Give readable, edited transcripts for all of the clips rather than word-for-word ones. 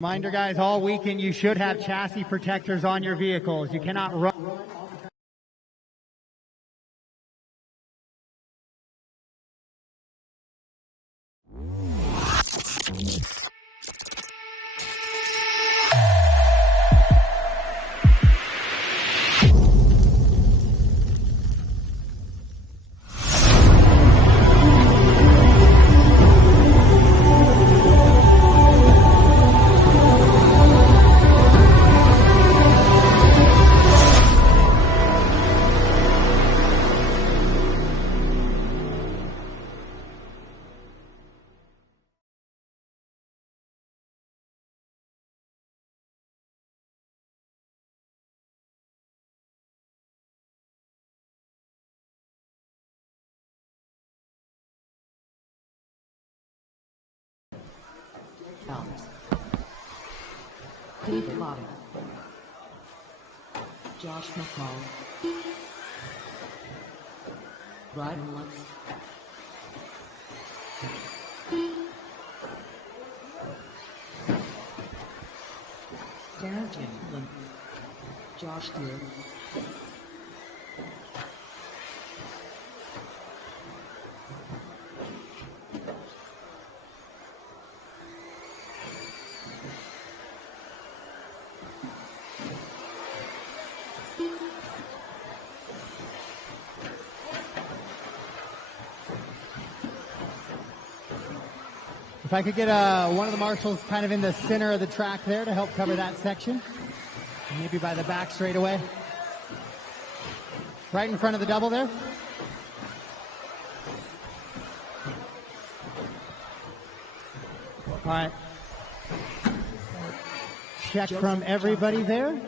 Reminder, guys, all weekend you should have chassis protectors on your vehicles. You cannot run. David Lotta, Josh McCall, Ryan Lutz, Darren Lynn, Josh Deere, If I could get one of the marshals kind of in the center of the track there to help cover that section. Maybe by the back straightaway. Right in front of the double there. All right. Check from everybody there.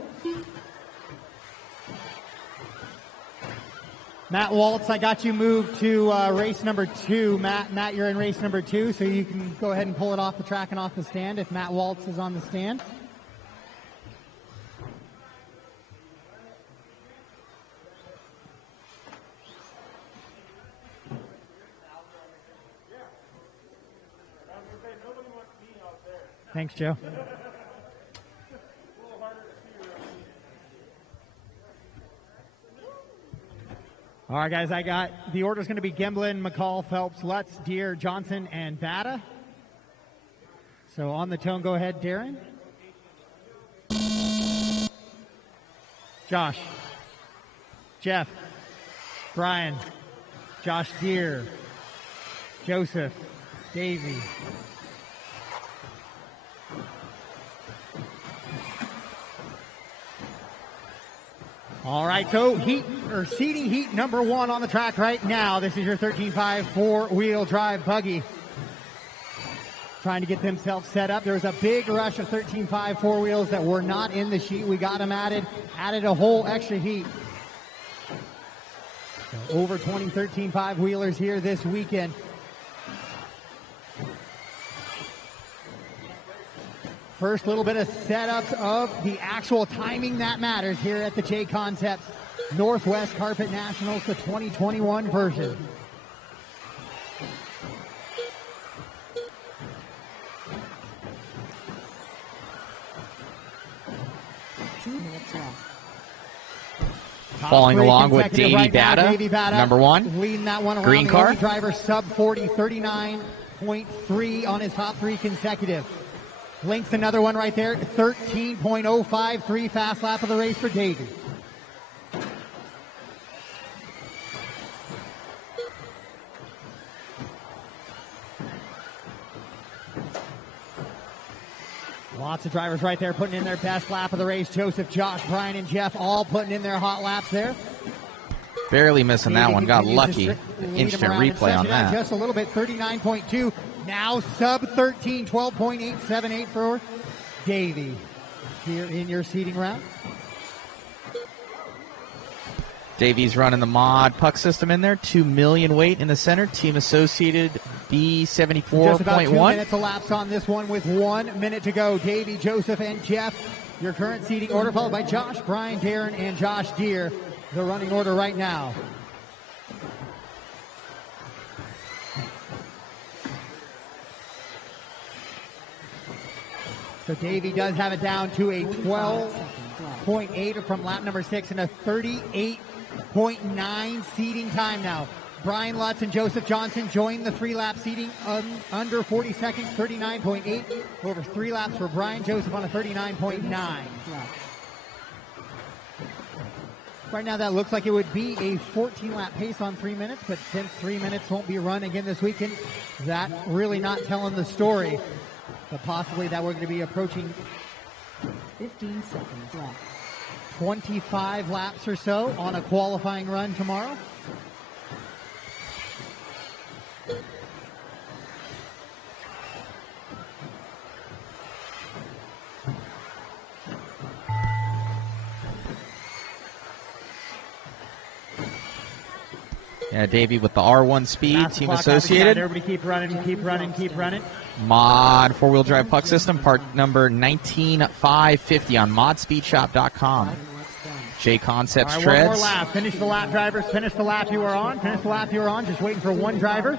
Matt Waltz, I got you moved to race number 2. Matt, you're in race number 2, so you can go ahead and pull it off the track and off the stand if Matt Waltz is on the stand. Thanks, Joe. All right, guys, I got the order's going to be Gemblin, McCall, Phelps, Lutz, Deere, Johnson, and Bata. So on the tone, go ahead, Darren. Josh, Jeff, Brian, Josh Deere, Joseph, Davey. All right, so seating heat number 1 on the track right now. This is your 13.5 four-wheel drive buggy. Trying to get themselves set up. There was a big rush of 13.5 four wheels that were not in the sheet. We got them added a whole extra heat. So over 20 13.5 wheelers here this weekend. First little bit of setups of the actual timing that matters here at the JConcepts Northwest Carpet Nationals, the 2021 version. Following along with Davey right Bata, number 1. Leading that one around. Green car. Driver sub 40, 39.3 on his top 3 consecutive. Links another one right there, 13.053 fast lap of the race for Davey. Lots of drivers right there putting in their best lap of the race. Joseph, Josh, Brian, and Jeff all putting in their hot laps there. Barely missing that one. Got lucky. Instant replay on that. Just a little bit, 39.2. Now sub 13, 12.878 for Davey here in your seating round. Davey's running the mod puck system in there. 2 million weight in the center. Team associated B74.1. Just about 2 minutes elapsed on this one with 1 minute to go. Davey, Joseph, and Jeff, your current seating order, followed by Josh, Brian, Darren, and Josh Deere, the running order right now. So Davey does have it down to a 45 seconds left. 12.8 from lap number 6 and a 38.9 seating time now. Brian Lutz and Joseph Johnson join the 3-lap seating under 40 seconds, 39.8. Over 3 laps for Brian Joseph on a 39.9. Left. Right now that looks like it would be a 14-lap pace on 3 minutes, but since 3 minutes won't be run again this weekend, that really not telling the story. But possibly that we're going to be approaching 15 seconds left. 25 laps or so on a qualifying run tomorrow. Yeah, Davey with the R1 speed, Pass the Team clock out the side. Associated. Everybody keep running, keep running, keep running. Mod 4-wheel drive puck system, part number 19550 on modspeedshop.com. Right and left done. JConcepts All right, one treads. more lap. Finish the lap, drivers. Finish the lap you are on. Finish the lap you are on. Just waiting for one driver.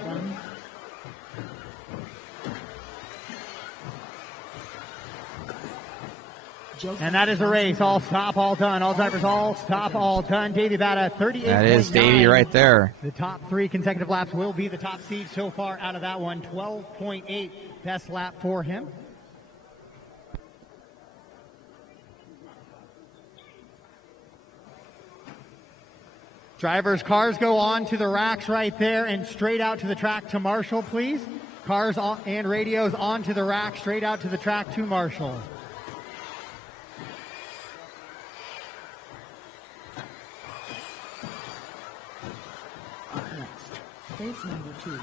And that is a race. All stop, all done. All drivers, all stop, all done. Davey about a 38.9. That is Davey right there. The top 3 consecutive laps will be the top seed so far out of that one. 12.8 best lap for him. Drivers' cars go on to the racks right there and straight out to the track to Marshall, please. Cars and radios onto the rack, straight out to the track to Marshall. Up next. Race number 2.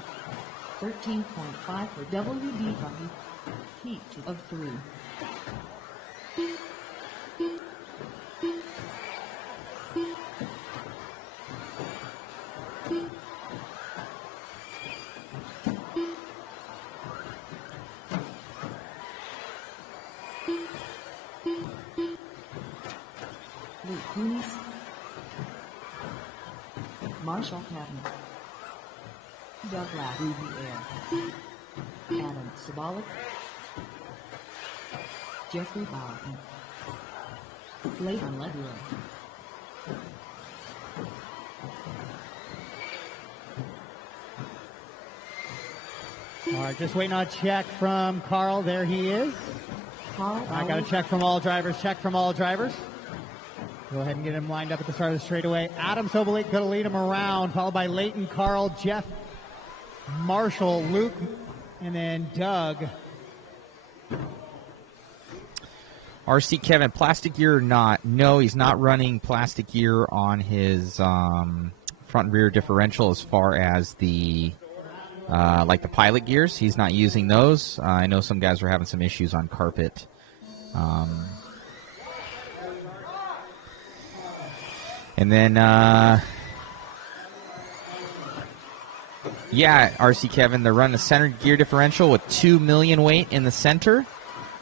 13.5 for WD buggy. Heat of 3. Luke Coonies. Marshall Cabinet. Doug Lapp, Ruby Air. Adam Sabolic. Jeffrey Bowden. Leighton Ledrow. All right, just waiting on a check from Carl. There he is. Carl I got a check from all drivers. Check from all drivers. Go ahead and get him lined up at the start of the straightaway. Adam Sobolake going to lead him around, followed by Leighton, Carl, Jeff, Marshall, Luke, and then Doug. RC Kevin, plastic gear or not? No, he's not running plastic gear on his front and rear differential as far as the like the pilot gears. He's not using those. I know some guys were having some issues on carpet. And then, yeah, RC Kevin, they're running a center gear differential with 2 million weight in the center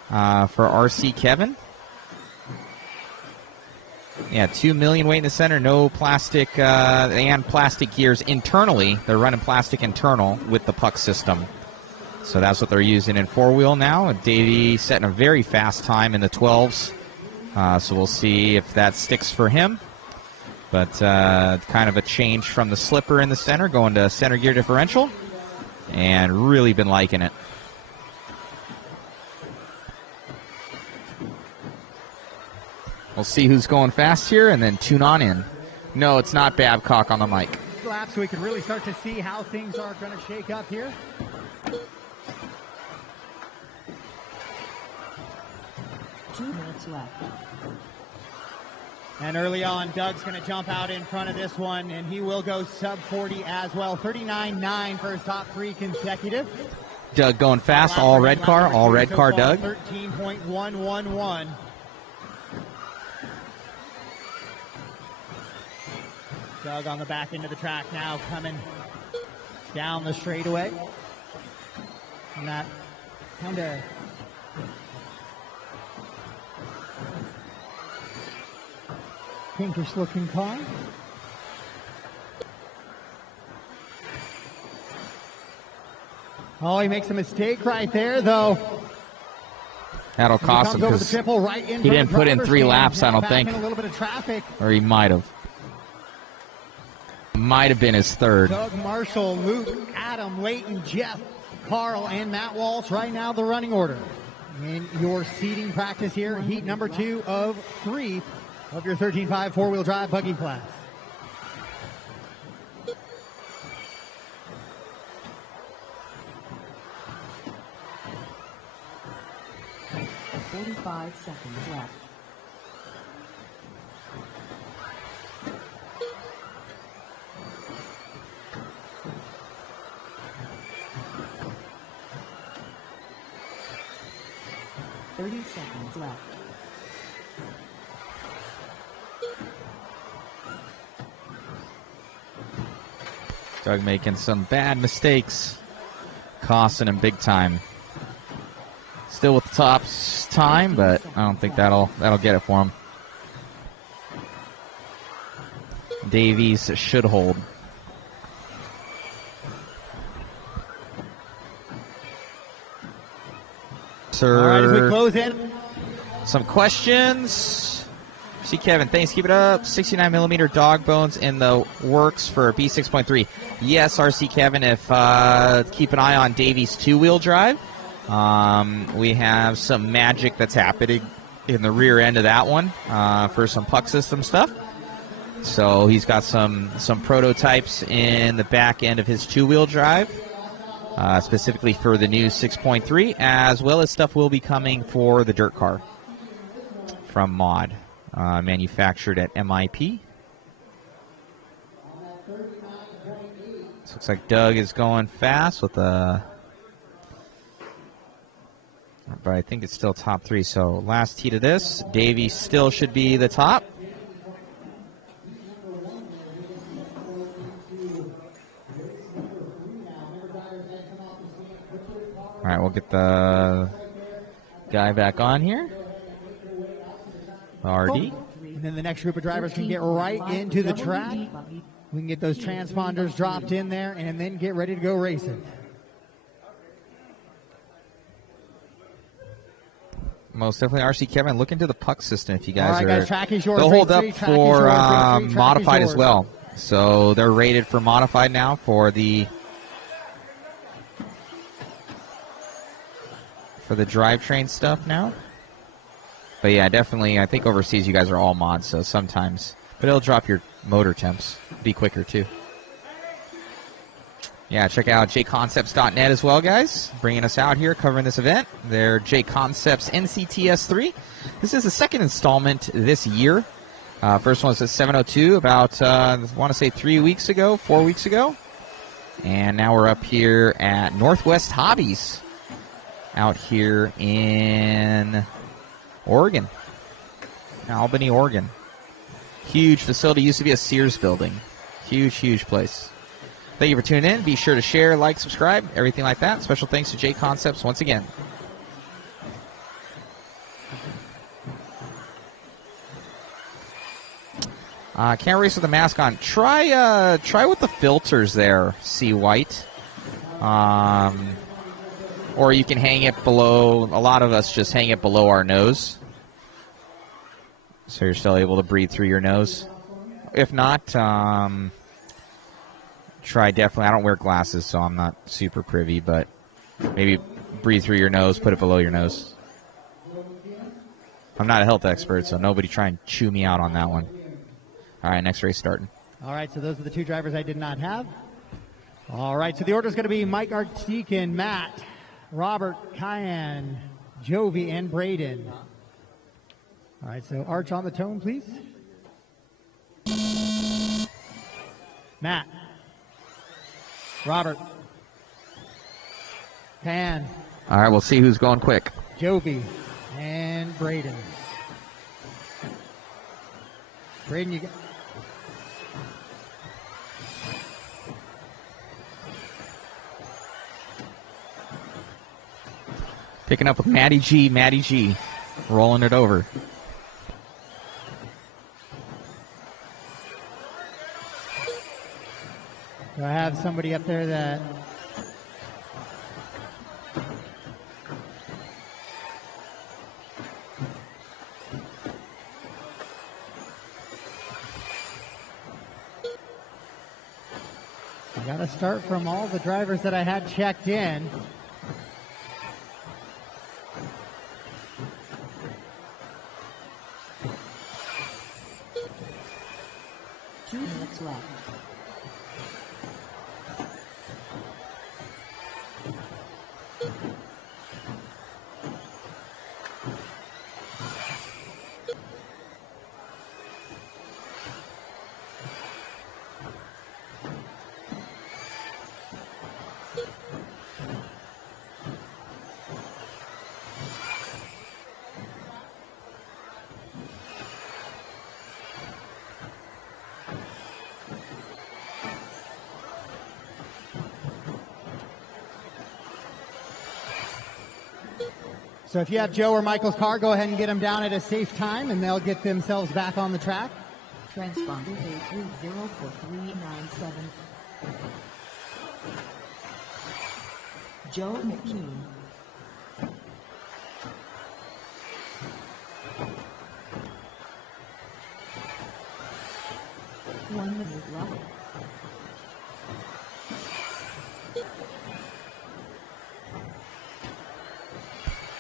for RC Kevin. Yeah, 2 million weight in the center, no plastic and plastic gears internally. They're running plastic internal with the puck system. So that's what they're using in 4-wheel now. Davey setting a very fast time in the 12s. So we'll see if that sticks for him. But kind of a change from the slipper in the center, going to center gear differential, and really been liking it. We'll see who's going fast here, and then tune on in. No, it's not Babcock on the mic. Laps, so we can really start to see how things are going to shake up here. Two minutes left. And early on, Doug's going to jump out in front of this one, and he will go sub 40 as well. 39.9 for his top 3 consecutive. Doug going fast, all red car, Doug. 13.111. Doug on the back end of the track now, coming down the straightaway. And that kind of pinkish looking car. Oh, he makes a mistake right there, though. That'll cost him because he didn't put in 3 laps, I don't think. A little bit of traffic. Or he might have. Might have been his third. Doug Marshall, Luke, Adam, Leighton, Jeff, Carl, and Matt Walsh. Right now, the running order in your seating practice here. Heat number 2 of 3 of your 13.5 four-wheel drive buggy class. Forty-five seconds left. Thirty seconds left. Doug making some bad mistakes, costing him big time. Still with the top time, but I don't think that'll get it for him. Davies should hold. Sir, all right, as we close in. Some questions. See, Kevin, thanks. Keep it up. 69 millimeter dog bones in the works for B6.3. Yes, RC Kevin. If keep an eye on Davies' 2-wheel drive. We have some magic that's happening in the rear end of that one for some puck system stuff. So he's got some prototypes in the back end of his 2-wheel drive, specifically for the new 6.3, as well as stuff will be coming for the dirt car from Mod, manufactured at MIP. This looks like Doug is going fast with a... But I think it's still top 3. So last heat of this, Davey still should be the top. All right, we'll get the guy back on here. RD. And then the next group of drivers can get right into the track. We can get those transponders dropped in there and then get ready to go racing. Most definitely, RC Kevin. Look into the puck system if you guys all right, are. Guys, track is yours. They'll hold up for modified as well. So they're rated for modified now for the drivetrain stuff now. But yeah, definitely. I think overseas you guys are all mods, so sometimes, but it'll drop your motor temps. Be quicker too. Yeah, check out JConcepts.net as well, guys. Bringing us out here, covering this event. They're JConcepts NCTS3. This is the second installment this year. First one was at 702 about, I want to say 4 weeks ago. And now we're up here at NorthWestHobbies out here in Oregon. Albany, Oregon. Huge facility. Used to be a Sears building. Huge, huge place. Thank you for tuning in. Be sure to share, like, subscribe, everything like that. Special thanks to JConcepts once again. Can't race with the mask on. Try with the filters there, C White. Or you can hang it below. A lot of us just hang it below our nose, so you're still able to breathe through your nose. If not, try definitely. I don't wear glasses, so I'm not super privy, but maybe breathe through your nose, put it below your nose. I'm not a health expert, so nobody try and chew me out on that one. All right, next race starting. All right, so those are the 2 drivers I did not have. All right, so the order is going to be Mike Artikin, Matt, Robert, Kyan, Jovi, and Braden. All right, so Arch on the tone, please. Matt. Robert. Pan. All right, we'll see who's going quick. Jovi and Braden. Braden, you got... Picking up with Matty G, rolling it over. Do I have somebody up there that... start from all the drivers that I had checked in. Two minutes left. So if you have Joe or Michael's car, go ahead and get them down at a safe time, and they'll get themselves back on the track. Transponder A304397. Joe McKean. One minute left.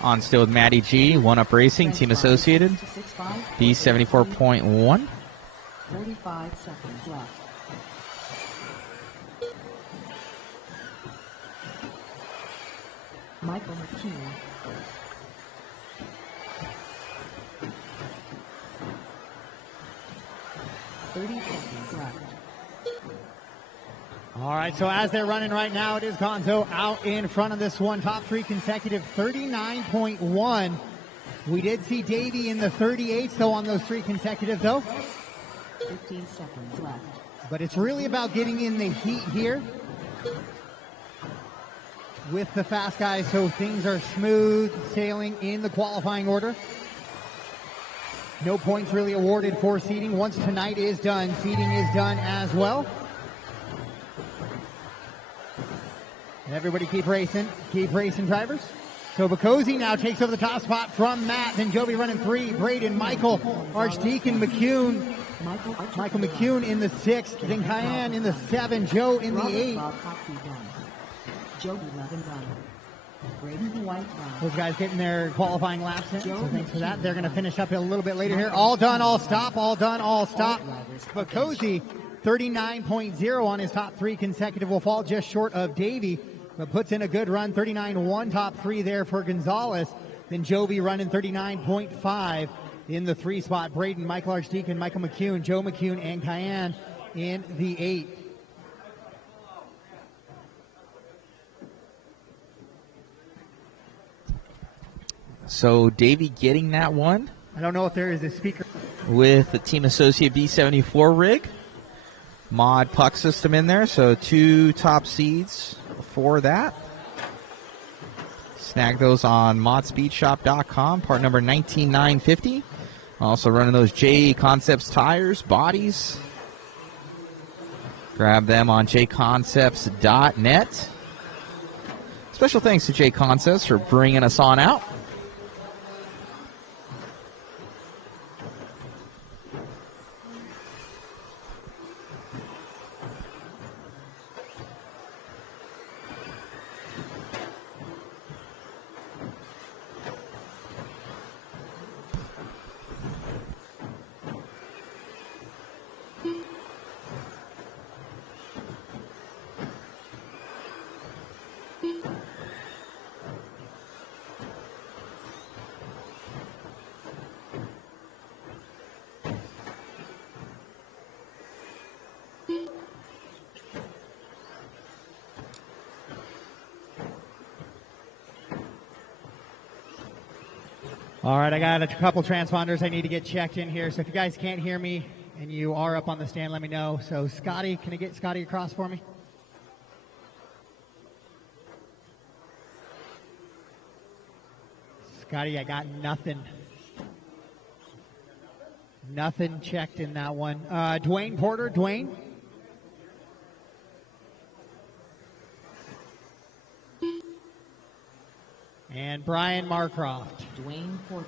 On still with Matty G, One Up Racing, Team Associated, B74.1. 45 seconds left. Michael McKean. $30 left. All right, so as they're running right now, it is Gonzo out in front of this one. Top three consecutive, 39.1. We did see Davey in the 38s, though, on those three consecutive, though. 15 seconds left. But it's really about getting in the heat here with the fast guys, so things are smooth sailing in the qualifying order. No points really awarded for seeding. Once tonight is done, seeding is done as well. Everybody keep racing, drivers. So Bacosi now takes over the top spot from Matt. Then Joby running 3, Braden, Michael, Archdeacon, McCune. Michael McCune in the 6, then Cayenne in the 7, Joe in the 8. Joby 11 done. Braden White done. Those guys getting their qualifying laps in, so thanks for that. They're going to finish up a little bit later here. All done, all stop, all done, all stop. Bacosi, 39.0 on his top three consecutive, will fall just short of Davey, but puts in a good run. 39.1 top three there for Gonzalez. Then Joby running 39.5 in the 3 spot. Braden, Michael Archdeacon, Michael McCune, Joe McCune, and Cayenne in the 8. So Davey getting that one. I don't know if there is a speaker. With the Team Associate B74 rig. Mod puck system in there, so 2 top seeds for that. Snag those on modspeedshop.com, part number 19950. Also running those JConcepts tires, bodies. Grab them on JConcepts.net. Special thanks to JConcepts for bringing us on out. All right, I got a couple transponders I need to get checked in here. So if you guys can't hear me and you are up on the stand, let me know. So Scotty, can I get Scotty across for me? Scotty, I got nothing. Nothing checked in that one. Dwayne Porter, Dwayne. And Brian Marcroft. Dwayne Porter.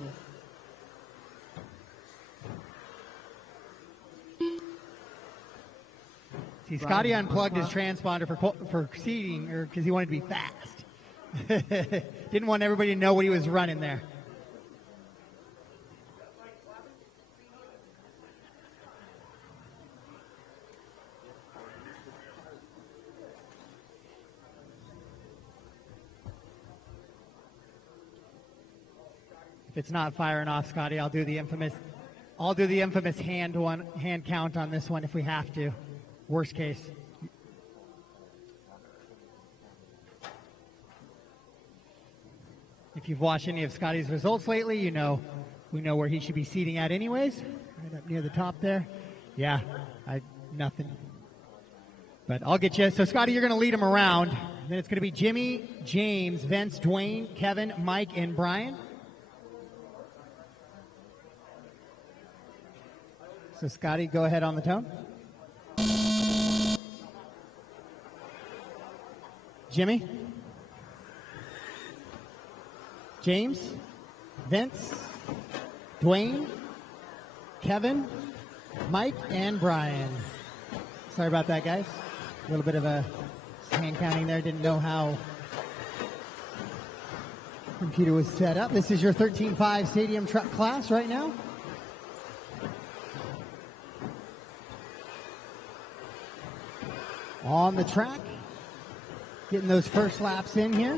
See, Scotty unplugged his transponder for seating, or because he wanted to be fast. Didn't want everybody to know what he was running there. If it's not firing off, Scotty, I'll do the infamous hand count on this one if we have to. Worst case. If you've watched any of Scotty's results lately, we know where he should be seating at anyways. Right up near the top there. Yeah, nothing. But I'll get you. So, Scotty, you're going to lead him around. Then it's going to be Jimmy, James, Vince, Dwayne, Kevin, Mike, and Brian. So, Scotty, go ahead on the tone. Jimmy, James, Vince, Dwayne, Kevin, Mike, and Brian. Sorry about that, guys. A little bit of a hand counting there. Didn't know how the computer was set up. This is your 13.5 stadium truck class right now. On the track, getting those first laps in here.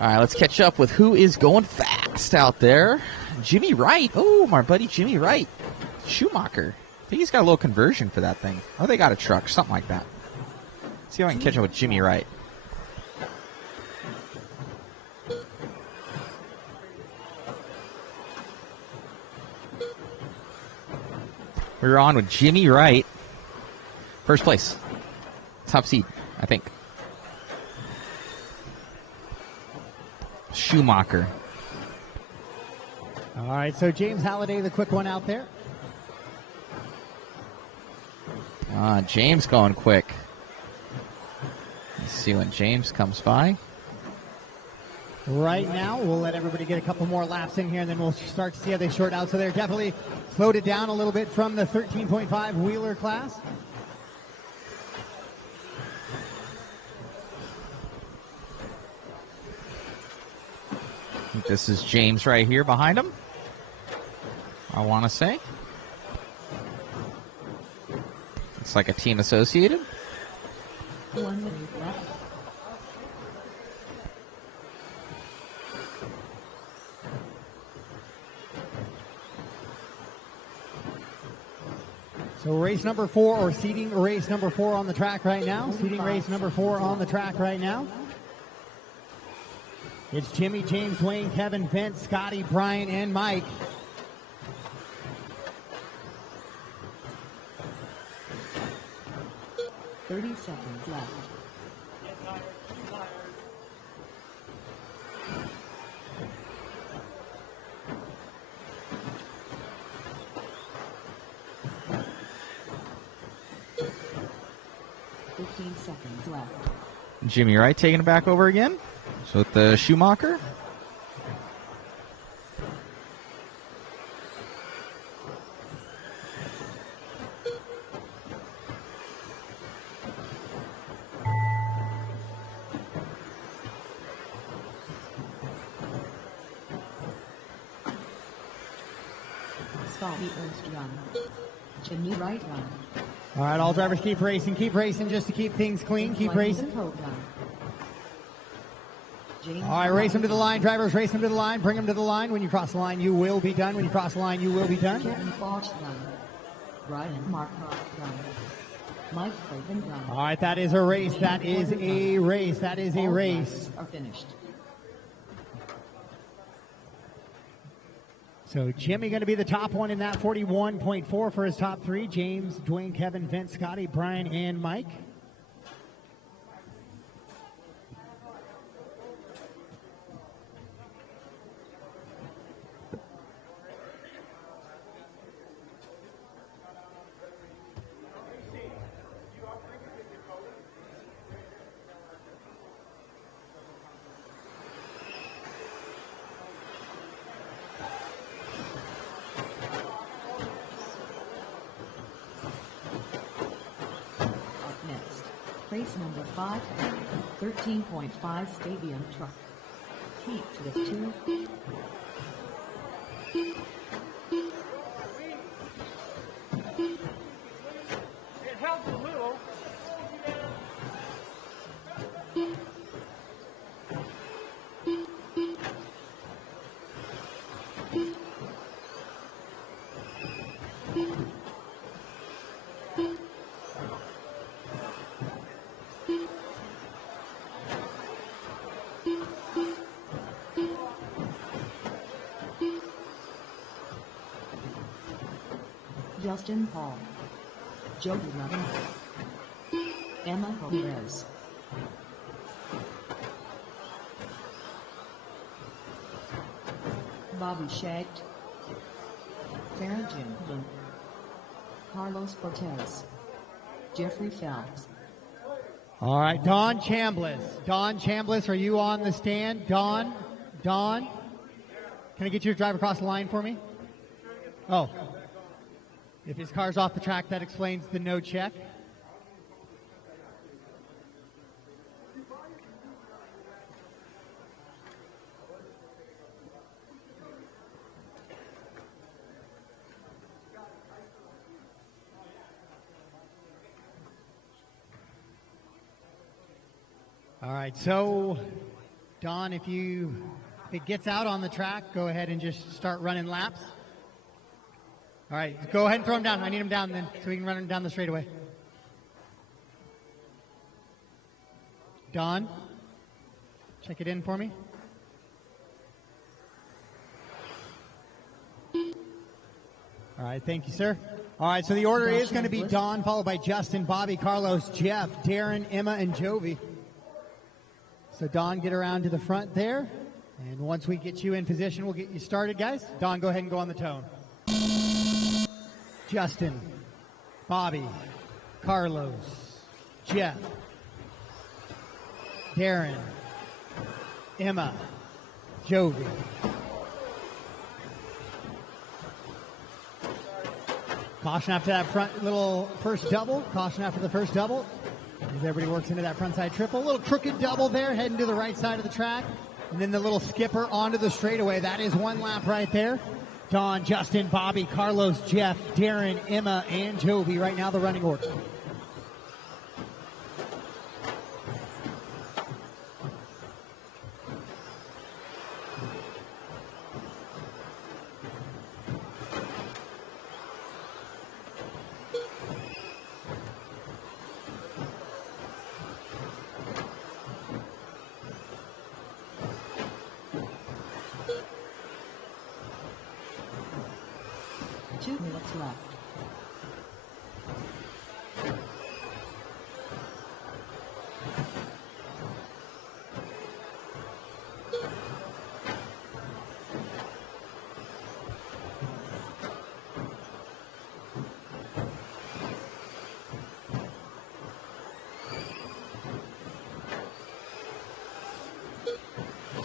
All right, let's catch up with who is going fast out there. Jimmy Wright. Oh, my buddy Jimmy Wright. Schumacher. I think he's got a little conversion for that thing. Oh, they got a truck, something like that. See if I can catch up with Jimmy Wright. We're on with Jimmy Wright. First place. Top seed, I think. Schumacher. All right, so James Halliday, the quick one out there. James going quick. Let's see when James comes by. Right now, we'll let everybody get a couple more laps in here, and then we'll start to see how they short out. So they're definitely slowed it down a little bit from the 13.5 wheeler class. I think this is James right here behind him, I want to say. Looks like a team associated. 1 minute left. So race number 4, or seating race number 4 on the track right now. Seating race number 4 on the track right now. It's Jimmy, James, Dwayne, Kevin, Vince, Scotty, Brian, and Mike. Thirty seconds left. Seconds left. Jimmy Wright taking it back over again. So with the Schumacher. Scotty Ernst run. Jimmy Wright run. All right, all drivers keep racing just to keep things clean. Keep racing. All right, race them to the line, drivers, race them to the line. Bring them to the line. When you cross the line, you will be done. When you cross the line, you will be done. Brian Markov run. Mike Craven run. All right, that is a race. That is a race. That is a race. Are finished. So Jimmy going to be the top one in that 41.4 for his top 3. James, Dwayne, Kevin, Vince, Scotty, Brian, and Mike. Race number 5, 13.5 stadium truck. Heat to the 2. It helps a little. Justin Hall, Joey Lovin, Emma Perez, Bobby Shagged, Farah Jimblin, Carlos Cortez, Jeffrey Phelps. All right, Don Chambliss. Don Chambliss, are you on the stand? Don, can I get you to drive across the line for me? Oh. If his car's off the track, that explains the no check. All right, so Don, if it gets out on the track, go ahead and just start running laps. All right, go ahead and throw him down. I need him down then so we can run him down the straightaway. Don, check it in for me. All right, thank you, sir. All right, so the order is going to be Don, followed by Justin, Bobby, Carlos, Jeff, Darren, Emma, and Jovi. So Don, get around to the front there. And once we get you in position, we'll get you started, guys. Don, go ahead and go on the tone. Justin, Bobby, Carlos, Jeff, Darren, Emma, Jovi. Caution after that front little first double. Caution after the first double. As everybody works into that front side triple. A little crooked double there, heading to the right side of the track. And then the little skipper onto the straightaway. That is one lap right there. Don, Justin, Bobby, Carlos, Jeff, Darren, Emma, and Jovi. Right now, the running order. Left.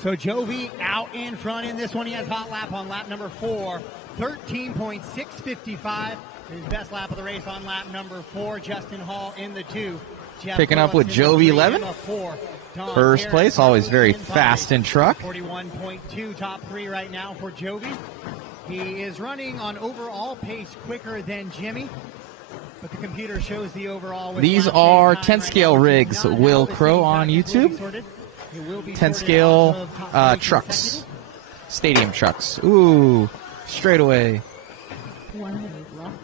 So Jovi out in front in this one. He has hot lap on lap number 4. 13.655. His best lap of the race on lap number 4. Justin Hall in the 2. Jeff Picking up with Jovi 11. First place, always very fast in truck. 41.2 top 3 right now for Jovi. He is running on overall pace quicker than Jimmy, but the computer shows the overall. These are 10 scale rigs, Will Crow on YouTube. 10 scale trucks, stadium trucks. Ooh, straightaway. 1 minute left.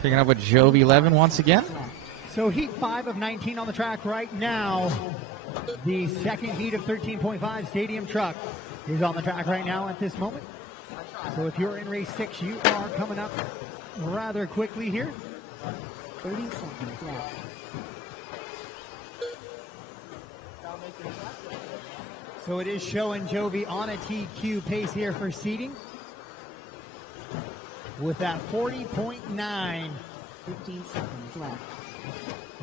Picking up with Jovi 11 once again. So heat 5 of 19 on the track right now. The second heat of 13.5 stadium truck is on the track right now at this moment. So if you're in race 6, you are coming up rather quickly here. 30 seconds left. So it is showing Jovi on a TQ pace here for seating with that 40.9. 15 seconds left.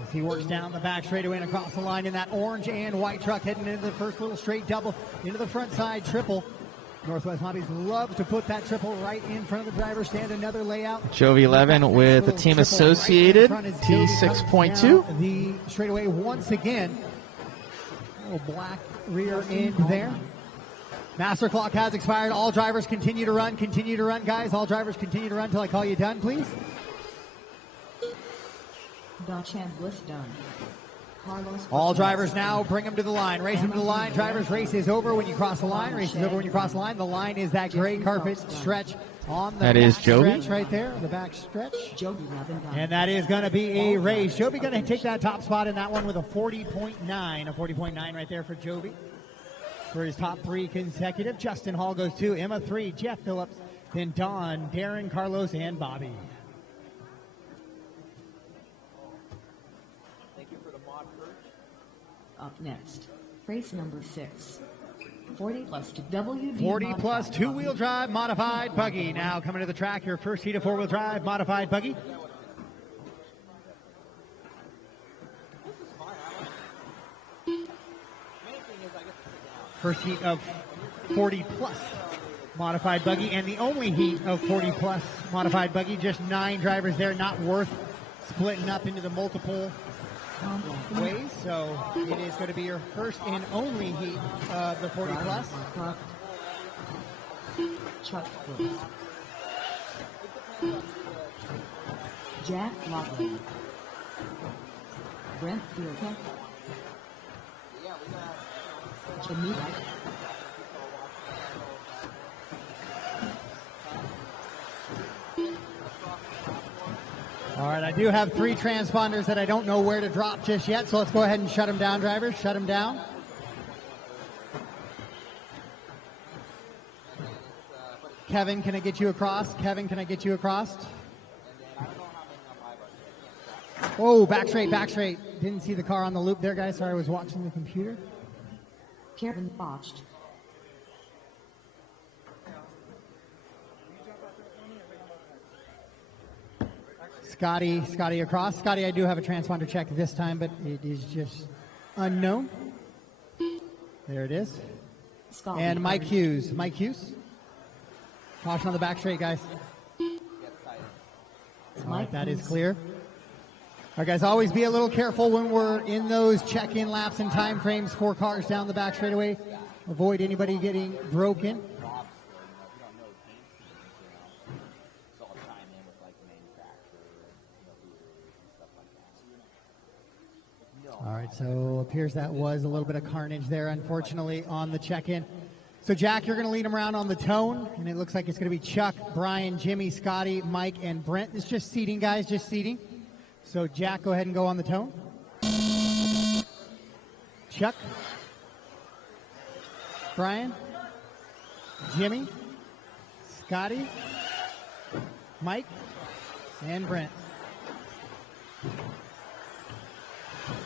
As he works down the back straightaway and across the line in that orange and white truck, heading into the first little straight double, into the front side triple. Northwest Hobbies loves to put that triple right in front of the driver's stand. Another layout. Jovi 11 with the team associated T6.2. The straightaway once again. Little black rear end there. Master clock has expired. All drivers continue to run. Continue to run, guys. All drivers continue to run until I call you done, please. Bliss done. Carlos All drivers now bring them to the line. Race them to the line. Drivers, race is over when you cross the line. Race is over when you cross the line. The line is that gray carpet stretch on the that is Jovi. stretch right there, the back stretch. And that is going to be a race. Jovi going to take that top spot in that one with a 40.9. A 40.9 right there for Jovi for his top 3 consecutive. Justin Hall goes 2, Emma 3, Jeff Phillips, then Don, Darren, Carlos, and Bobby. Up next, race number 6. 40 plus 2 40 plus 2-wheel drive modified buggy. Now coming to the track, your first heat of 4-wheel drive modified buggy. First heat of 40 plus modified buggy, and the only heat of 40 plus modified buggy. Just 9 drivers there, not worth splitting up into the multiple ways, so it is going to be your first and only heat of the 40 plus. Chuck Brooks. Jack Lockley. Brent Fielder. Jamaica. All right, I do have 3 transponders that I don't know where to drop just yet, so let's go ahead and shut them down, drivers. Shut them down. Kevin, can I get you across? Kevin, can I get you across? Oh, back straight, back straight. Didn't see the car on the loop there, guys. Sorry, I was watching the computer. Kevin botched. Scotty across. Scotty, I do have a transponder check this time, but it is just unknown. There it is. Scotty and Mike Hughes. Mike Hughes. Caution on the back straight, guys. All right, that is clear. All right, guys, always be a little careful when we're in those check-in laps and time frames for cars down the back straightaway. Avoid anybody getting broken. All right, so appears that was a little bit of carnage there, unfortunately, on the check-in. So, Jack, you're going to lead them around on the tone, and it looks like it's going to be Chuck, Brian, Jimmy, Scotty, Mike, and Brent. It's just seating, guys, just seating. So, Jack, go ahead and go on the tone. Chuck, Brian, Jimmy, Scotty, Mike, and Brent.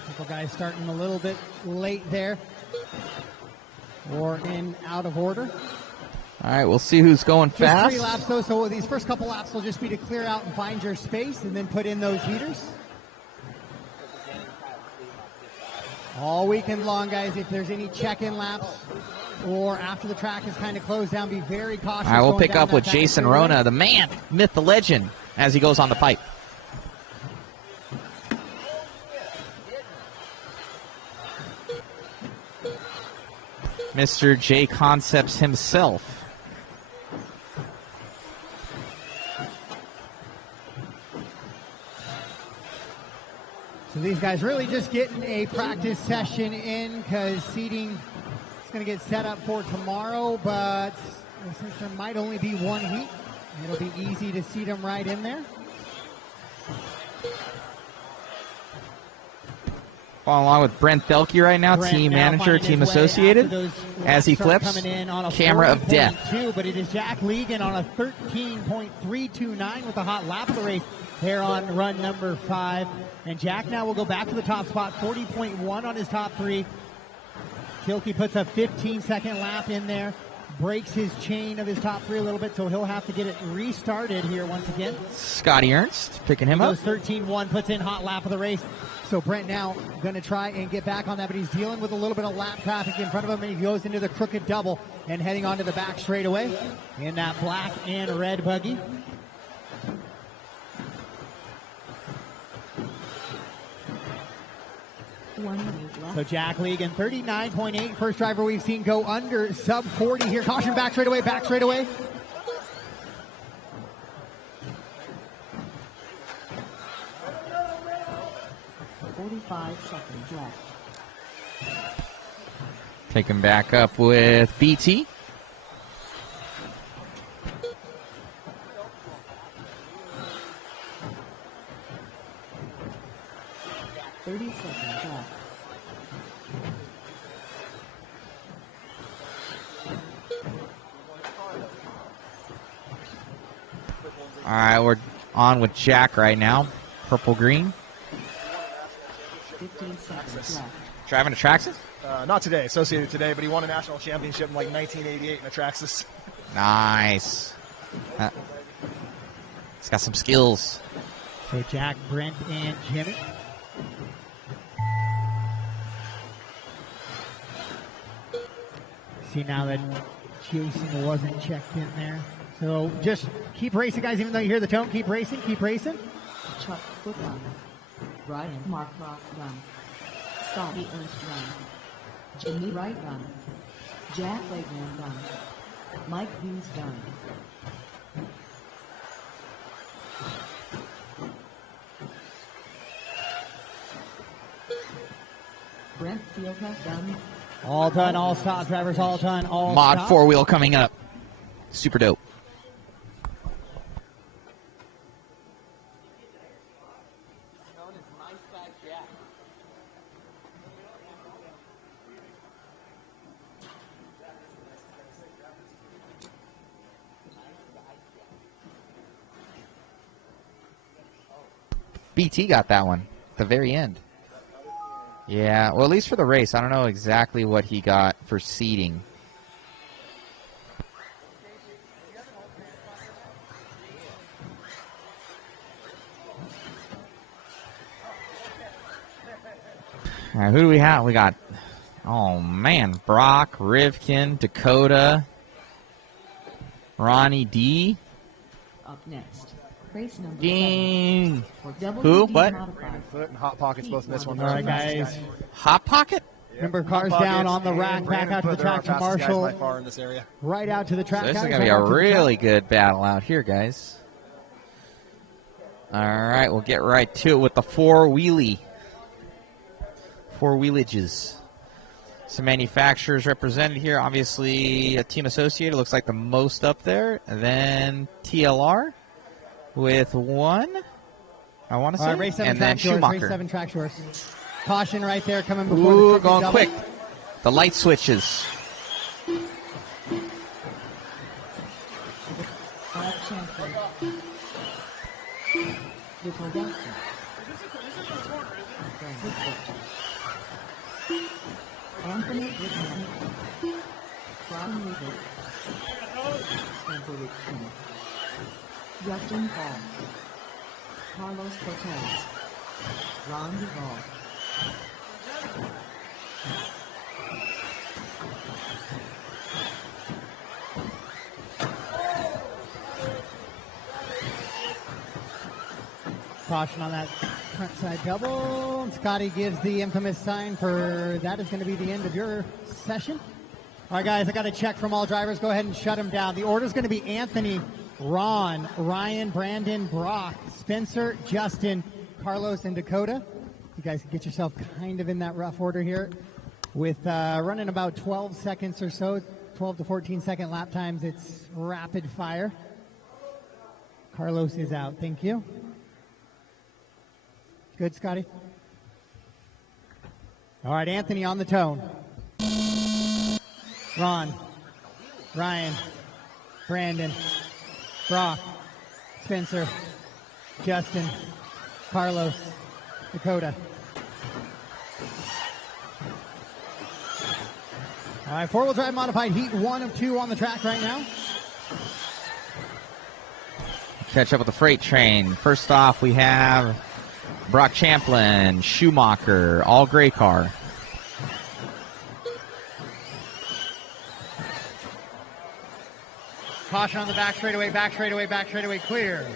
Couple guys starting a little bit late there, or in out of order. All right, we'll see who's going fast. Just 3 laps though, so these first couple laps will just be to clear out and find your space, and then put in those heaters. All weekend long, guys, if there's any check-in laps or after the track is kind of closed down, be very cautious. I will pick up with Jason Rona, the man, myth, the legend, as he goes on the pipe. Mr. JConcepts himself. So these guys really just getting a practice session in, because seating is going to get set up for tomorrow, but since there might only be 1 heat, it'll be easy to seat them right in there. Following along with Brent Thelke right now, team manager, team associated, as he flips, camera of death. But it is Jack Legan on a 13.329 with a hot lap of the race there on run number 5. And Jack now will go back to the top spot, 40.1 on his top 3. Tilke puts a 15-second lap in there. breaks his chain of his top three a little bit, so he'll have to get it restarted here once again. Scotty Ernst picking him up. Goes 13-1, puts in hot lap of the race. So Brent now going to try and get back on that, but he's dealing with a little bit of lap traffic in front of him, and he goes into the crooked double and heading onto the back straightaway in that black and red buggy. So Jack Legan, 39.8, first driver we've seen go under sub 40 here. Caution, back straight away, back straight away. Seconds left. Take him back up with BT. All right, we're on with Jack right now. Purple-green. 15 seconds left. Driving a Traxxas? Not today, associated today, but he won a national championship in like 1988 in a Traxxas. Nice. He's got some skills. So Jack, Brent, and Jimmy. See now that Jason wasn't checked in there. So just keep racing, guys, even though you hear the tone. Keep racing, keep racing. Chuck Foot run. Ryan Mark Rock run. Scotty Ernst run. Jimmy Wright run. Jack Legrand run. Mike Hughes done. Brent Fieldhouse done. All done, all stop, drivers, all done, all Mod stop. 4-wheel coming up. Super dope. BT got that one at the very end. Yeah, well, at least for the race. I don't know exactly what he got for seeding. All right, who do we have? We got, oh, man, Brock, Rivkin, Dakota, Ronnie D. Up next. Race number Ding. 7. Who? What? Foot and Hot Pockets both missed one. All right, guys. Hot Pocket? Remember, cars down on the rack, back out to the track to Marshall. By far in this area. Right out to the track. So this is guys, going to be right a out the really track. good battle out here, guys. All right, we'll get right to it with the four-wheelages. Some manufacturers represented here. Obviously, a team associated looks like the most up there. And then TLR with one, I want to say. All right, race 7 and then track yours. Schumacher. Race 7 track yours. Caution right there coming before Ooh, the going double. quick. The light switches. Anthony Goodman. Ron Weaver. Justin Paul. Carlos Cortez. Ron Duvall. Caution on that front side double. Scotty gives the infamous sign for that is going to be the end of your session. All right, guys, I got a check from all drivers. Go ahead and shut them down. The order is going to be Anthony, Ron, Ryan, Brandon, Brock, Spencer, Justin, Carlos, and Dakota. You guys can get yourself kind of in that rough order here with running about 12 seconds or so, 12 to 14 second lap times. It's rapid fire. Carlos is out. Thank you. Good, Scotty. All right, Anthony on the tone. Ron, Ryan, Brandon, Brock, Spencer, Justin, Carlos, Dakota. All right, four-wheel drive modified heat 1 of 2 on the track right now. Catch up with the freight train. First off, we have Brock Champlin, Schumacher, all gray car. Caution on the back straightaway, clear.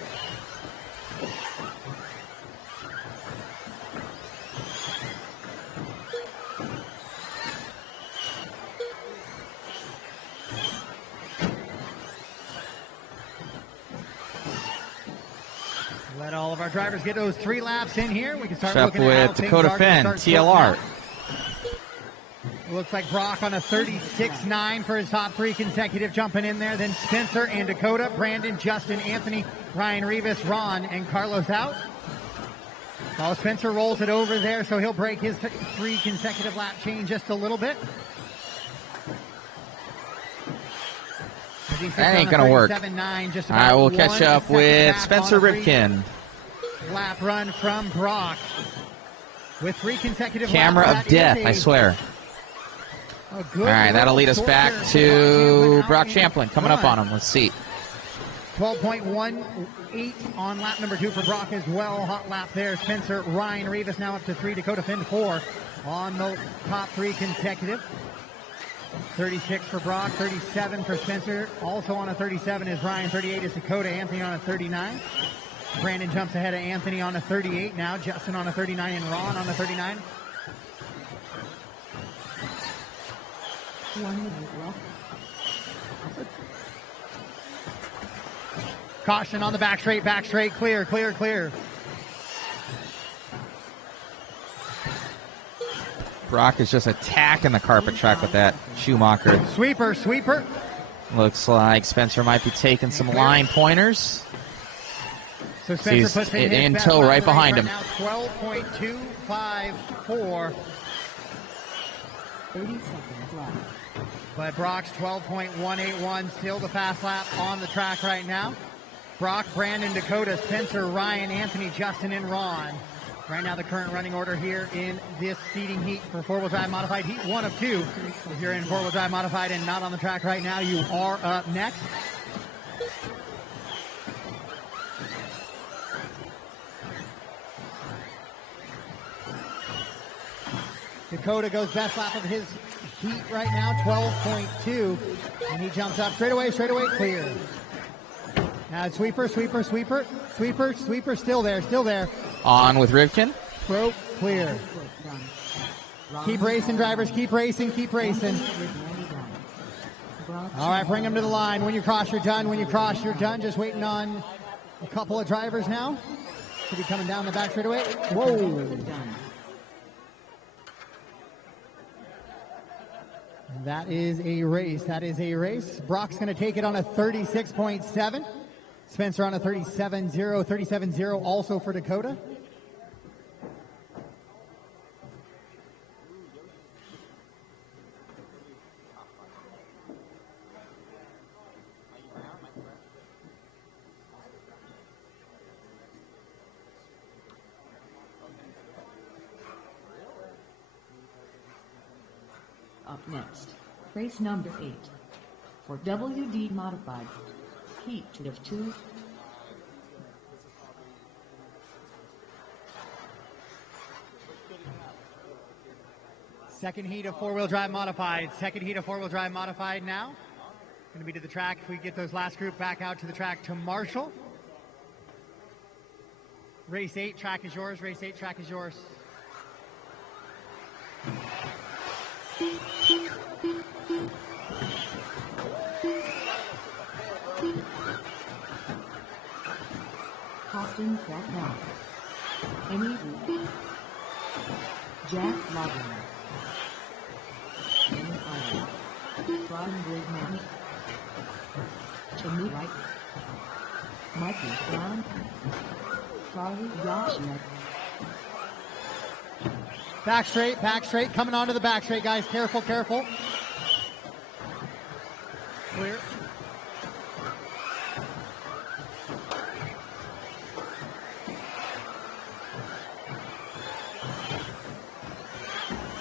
Let all of our drivers get those 3 laps in here. We can start Catch up looking at how with things Dakota are Fenn, gonna start sorting TLR. out. Looks like Brock on a 36.9 for his top 3 consecutive, jumping in there. Then Spencer and Dakota, Brandon, Justin, Anthony, Ryan Rivas, Ron, and Carlos out. Well, Spencer rolls it over there, so he'll break his 3 consecutive lap chain just a little bit. That ain't going to work. All right, we'll catch up with Spencer Ripken. Lap run from Brock with 3 consecutive Camera laps. of death, I swear. All right, that'll lead us back to Brock Champlin. Coming up on him. Let's see. 12.18 on lap number 2 for Brock as well. Hot lap there. Spencer, Ryan Rivas now up to 3. Dakota Finn 4 on the top 3 consecutive. 36 for Brock, 37 for Spencer. Also on a 37 is Ryan. 38 is Dakota. Anthony on a 39. Brandon jumps ahead of Anthony on a 38 now. Justin on a 39 and Ron on a 39. 1 minute left. Caution on the back straight, clear. Brock is just attacking the carpet track with that Schumacher. Sweeper. Looks like Spencer might be taking some line pointers. So Spencer puts in tow right behind him. Now 12.254. 30 seconds left. But Brock's 12.181, still the fast lap on the track right now. Brock, Brandon, Dakota, Spencer, Ryan, Anthony, Justin, and Ron. Right now the current running order here in this seating heat for four-wheel drive modified heat 1 of 2. If you're in four-wheel drive modified and not on the track right now, you are up next. Dakota goes best lap of his heat right now, 12.2. And he jumps up straightaway, clear. Now sweeper, still there. On with Rivkin. Broke, clear. Keep racing, drivers, keep racing. All right, bring them to the line. When you cross, you're done. Just waiting on a couple of drivers now. Should be coming down the back straightaway. Whoa. That is a race. Brock's going to take it on a 36.7. Spencer on a 37.0 also for Dakota. Up next, race number 8 for WD modified heat 2 of 2. Second heat of four-wheel drive modified now. Going to be to the track. If we get those last group back out to the track to Marshall. Race 8, track is yours. Austin Blackmouth, Amy Jack Logan, Amy Island, Brian Gridman, Jimmy White, Mikey Brown, Charlie Yoshnet. Back straight, coming onto the back straight, guys. Careful. Clear.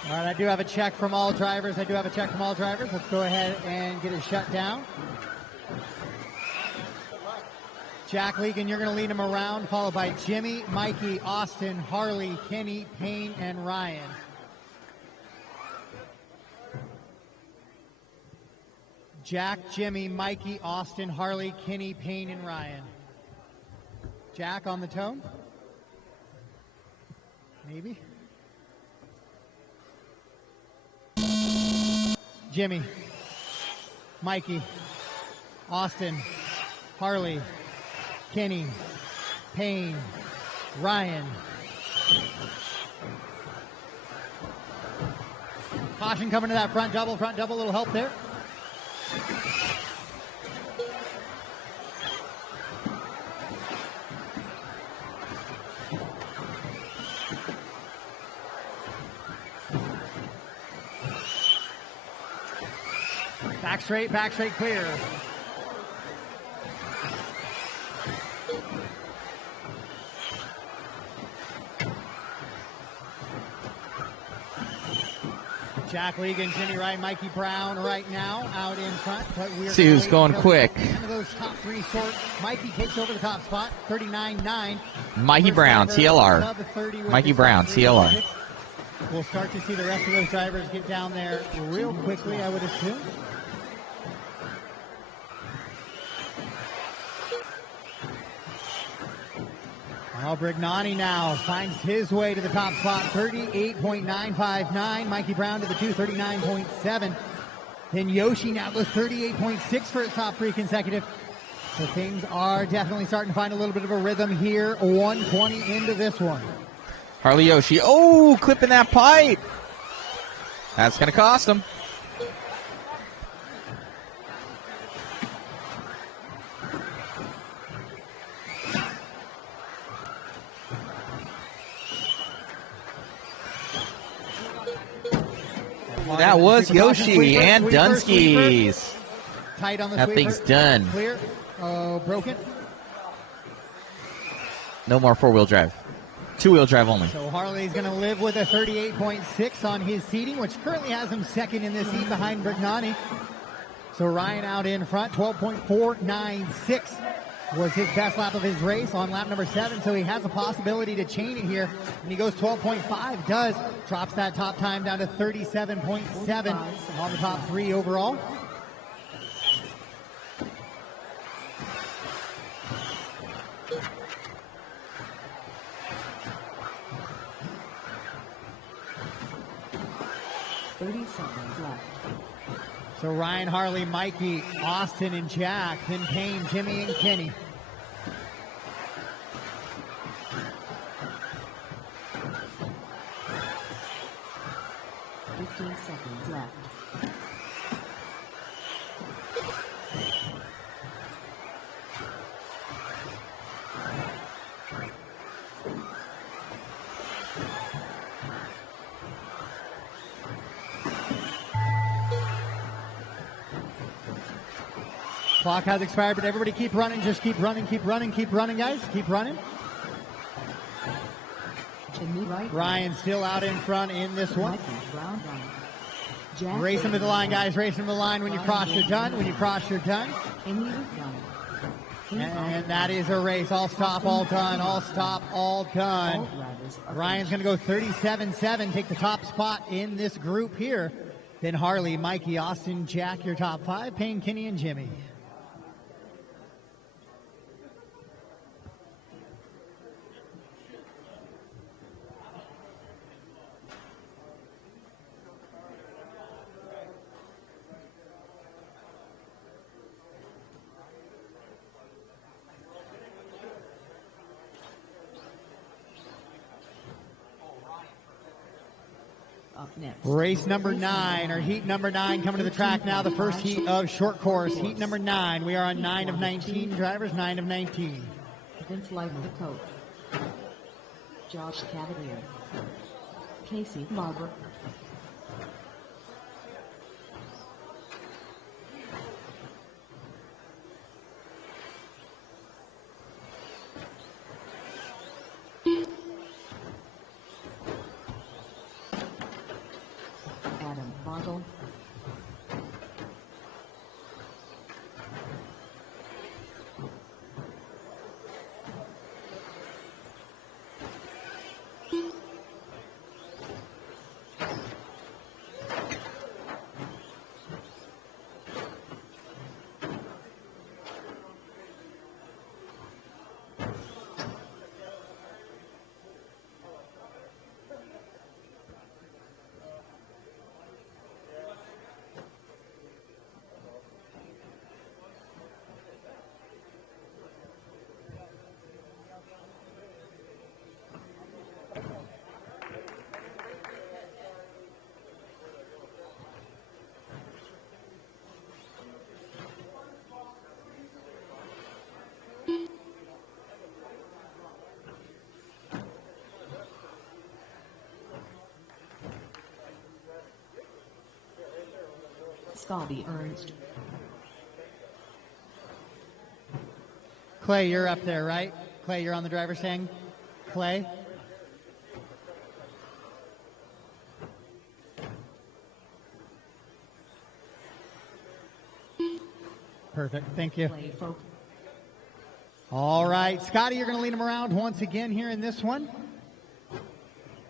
All right, I do have a check from all drivers. Let's go ahead and get it shut down. Jack Legan, you're going to lead him around, followed by Jimmy, Mikey, Austin, Harley, Kenny, Payne, and Ryan. Jack, Jimmy, Mikey, Austin, Harley, Kenny, Payne, and Ryan. Jack on the tone? Maybe. Jimmy, Mikey, Austin, Harley, Kenny, Payne, Ryan. Caution coming to that front double, little help there. Back straight, clear. Jack Legan, Jimmy Ryan, Mikey Brown right now out in front. But we're See who's going quick. Those top three sort. Mikey takes over the top spot, 39.9. Mikey Brown, TLR. Mikey Brown, TLR. We'll start to see the rest of those drivers get down there real quickly, I would assume. Well, Brignani now finds his way to the top spot, 38.959. Mikey Brown to the 239.7. Then Yoshi now goes 38.6 for his top three consecutive. So things are definitely starting to find a little bit of a rhythm here. 120 into this one. Harley Yoshi, oh, clipping that pipe. That's going to cost him. That was Yoshi and Dunsky's. Tight on the that sweeper. Thing's done. Clear. Broken. No more four-wheel drive. Two-wheel drive only. So Harley's going to live with a 38.6 on his seating, which currently has him second in this heat behind Brignani. So Ryan out in front, 12.496 was his best lap of his race on lap number 7. So he has a possibility to chain it here. And he goes 12.5, drops that top time down to 37.7 on the top three overall. So Ryan, Harley, Mikey, Austin, and Jack, then Payne, Jimmy, and Kenny. Seconds left. Clock has expired, but everybody keep running. Just keep running, guys. Keep running. Ryan still out in front in this one. Race him to the line, guys. Race him to the line. When you cross, you're done. And that is a race. All stop, all done. All stop, all done. Ryan's going to go 37.7, take the top spot in this group here. Then Harley, Mikey, Austin, Jack, your top five. Payne, Kenny, and Jimmy. Race number 9, or heat number 9, coming to the track now. The first heat of short course, heat number 9. We are on 9 of 19 drivers, 9 of 19. Vince Lighten the coat. Josh Cavalier. Casey Margaret. Michael. Scotty Ernst. Clay, you're up there, right? Clay, you're on the driver's stand. Clay? Perfect. Thank you. Play folk. All right, Scotty, you're going to lead him around once again here in this one.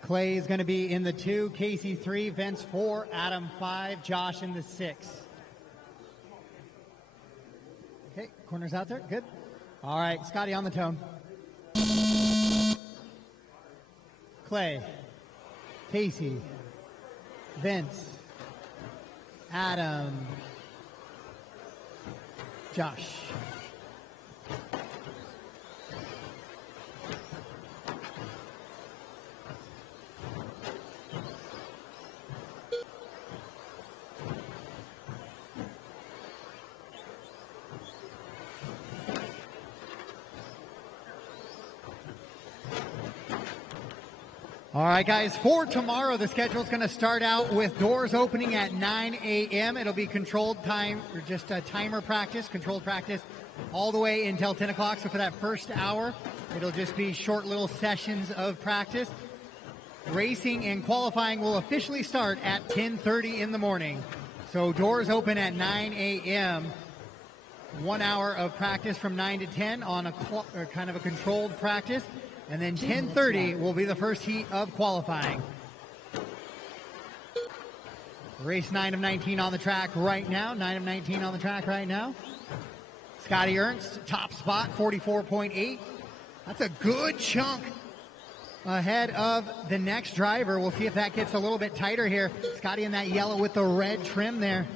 Clay is going to be in the 2, Casey 3, Vince 4, Adam 5, Josh in the 6. Okay, corners out there. Good. All right, Scotty on the tone. Clay, Casey, Vince, Adam, Josh. All right, guys, for tomorrow, the schedule is going to start out with doors opening at 9 a.m. It'll be controlled time, or just a timer practice, controlled practice, all the way until 10 o'clock. So for that first hour, it'll just be short little sessions of practice. Racing and qualifying will officially start at 10:30 in the morning. So doors open at 9 a.m. 1 hour of practice from 9 to 10 on a kind of a controlled practice. And then 10:30 will be the first heat of qualifying. Race 9 of 19 on the track right now. 9 of 19 on the track right now. Scotty Ernst, top spot, 44.8. That's a good chunk ahead of the next driver. We'll see if that gets a little bit tighter here. Scotty in that yellow with the red trim there.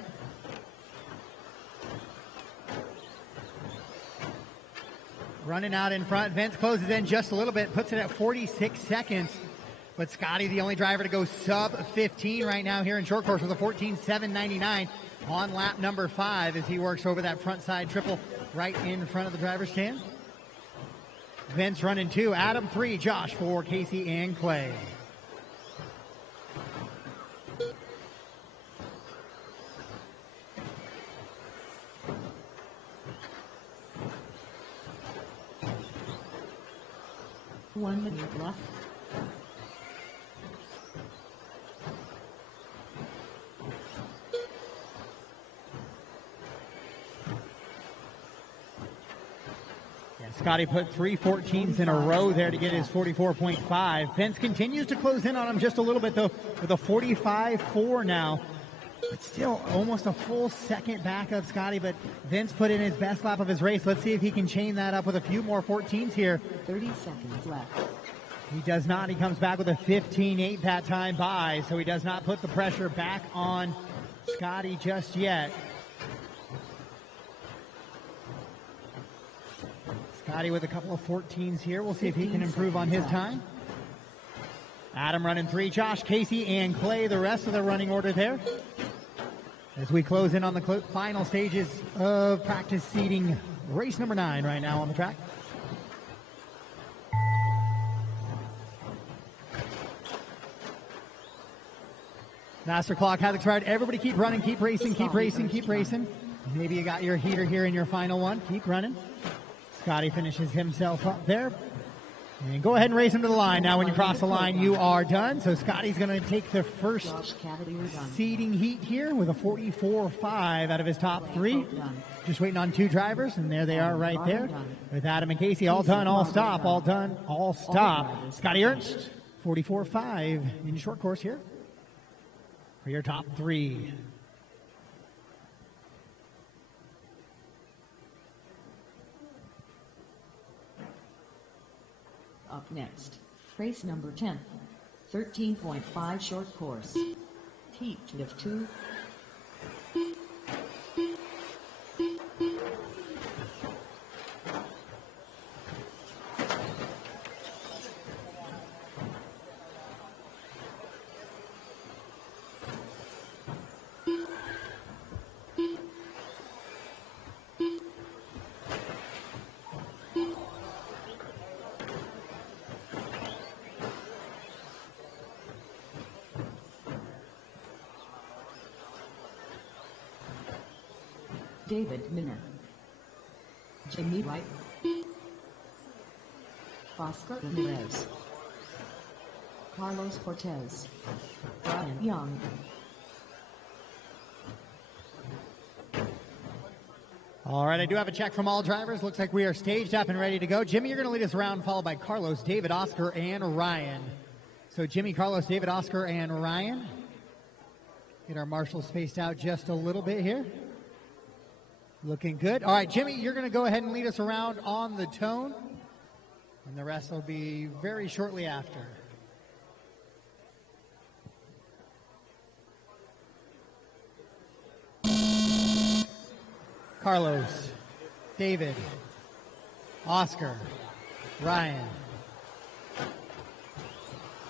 Running out in front. Vince closes in just a little bit, puts it at 46 seconds. But Scotty, the only driver to go sub 15 right now here in short course with a 14.799 on lap number 5 as he works over that front side triple right in front of the driver's stand. Vince running 2, Adam 3, Josh 4, Casey and Clay. One minute left. Scotty put 3 14s in a row there to get his 44.5. Vince continues to close in on him just a little bit, though, with a 45.4 now. But still almost a full second back of Scotty, but Vince put in his best lap of his race. Let's see if he can chain that up with a few more 14s here. 30 seconds left. He does not. He comes back with a 15.8 that time by, so he does not put the pressure back on Scotty just yet. Scotty with a couple of 14s here. We'll see if he can improve on his time. Adam running 3, Josh, Casey, and Clay, the rest of the running order there. As we close in on the final stages of practice seating race number 9 right now on the track. Master clock has expired. Everybody keep running, keep racing, keep racing, keep racing. Maybe you got your heater here in your final one. Keep running. Scotty finishes himself up there. And go ahead and race him to the line. Now when you cross the line, you are done. So Scotty's going to take the first Josh Cavalier done. seeding heat here with a 44.5 out of his top three. Just waiting on two drivers, and there they are right there. With Adam and Casey, all done, all stop, all done, all stop. Scotty Ernst, 44.5 in short course here for your top three. Up next, race number 10, 13.5 short course. Heat of 2. David Minner, Jimmy Wright, Oscar Ramirez, Carlos Cortez, Brian Young. All right, I do have a check from all drivers. Looks like we are staged up and ready to go. Jimmy, you're going to lead us around, followed by Carlos, David, Oscar, and Ryan. So Jimmy, Carlos, David, Oscar, and Ryan. Get our marshals spaced out just a little bit here. Looking good. All right, Jimmy, you're going to go ahead and lead us around on the tone, and the rest will be very shortly after. Carlos, David, Oscar, Ryan.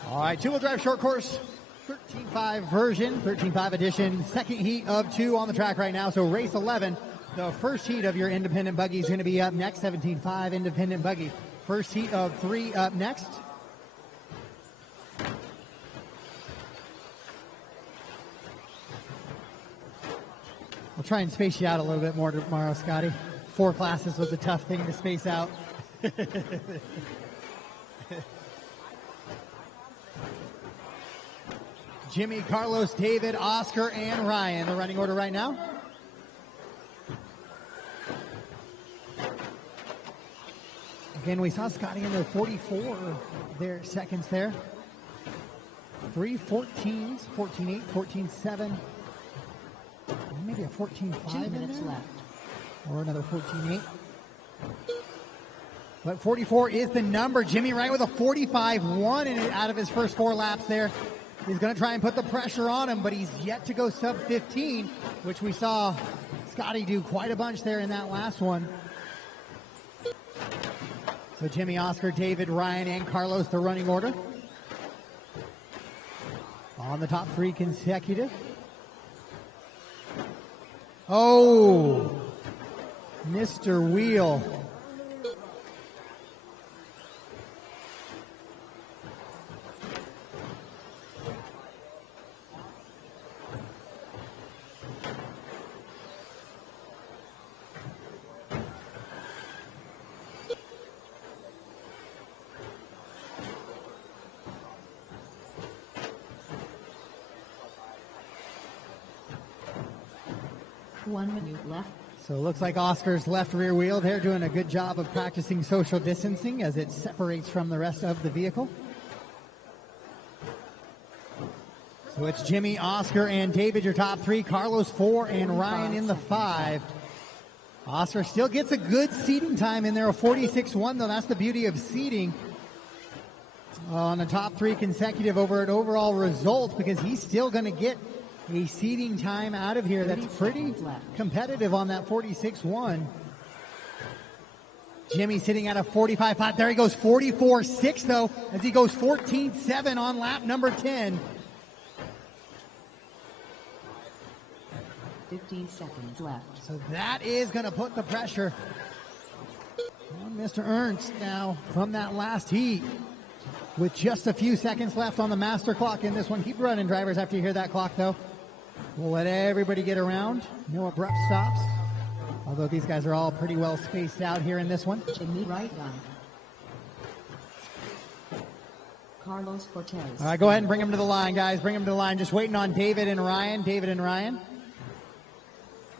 All right, two-wheel drive short course, 13.5 version, 13.5 edition, second heat of 2 on the track right now, so race 11. The first heat of your independent buggy is going to be up next, 17.5 independent buggy. First heat of 3 up next. I'll try and space you out a little bit more tomorrow, Scotty. 4 classes was a tough thing to space out. Jimmy, Carlos, David, Oscar, and Ryan. The running order right now. Again, we saw Scotty in the 44 there, seconds there. 3 14s, 14.8, 14.7. Maybe a 14.5 2 minutes left. Or another 14.8. But 44 is the number. Jimmy Wright with a 45.1 in it out of his first 4 laps there. He's going to try and put the pressure on him, but he's yet to go sub 15, which we saw Scotty do quite a bunch there in that last one. So Jimmy, Oscar, David, Ryan, and Carlos, the running order. On the top 3 consecutive. Oh, Mr. Wheel. One minute left. So it looks like Oscar's left rear wheel. They're doing a good job of practicing social distancing as it separates from the rest of the vehicle. So it's Jimmy, Oscar, and David, your top 3. Carlos, 4, and Ryan in the 5. Oscar still gets a good seating time in there, a 46.1, though. That's the beauty of seating on the top 3 consecutive over an overall result, because he's still going to get a seating time out of here that's pretty competitive on that 46.1. Jimmy sitting at a 45.5. There he goes, 44.6 though, as he goes 14.7 on lap number 10. 15 seconds left. So that is going to put the pressure on Mr. Ernst now from that last heat. With just a few seconds left on the master clock in this one. Keep running, drivers, after you hear that clock, though. We'll let everybody get around. No abrupt stops. Although these guys are all pretty well spaced out here in this one. Jimmy Wright done. Carlos Cortez. All right, go ahead and bring him to the line, guys. Bring him to the line. Just waiting on David and Ryan. David and Ryan.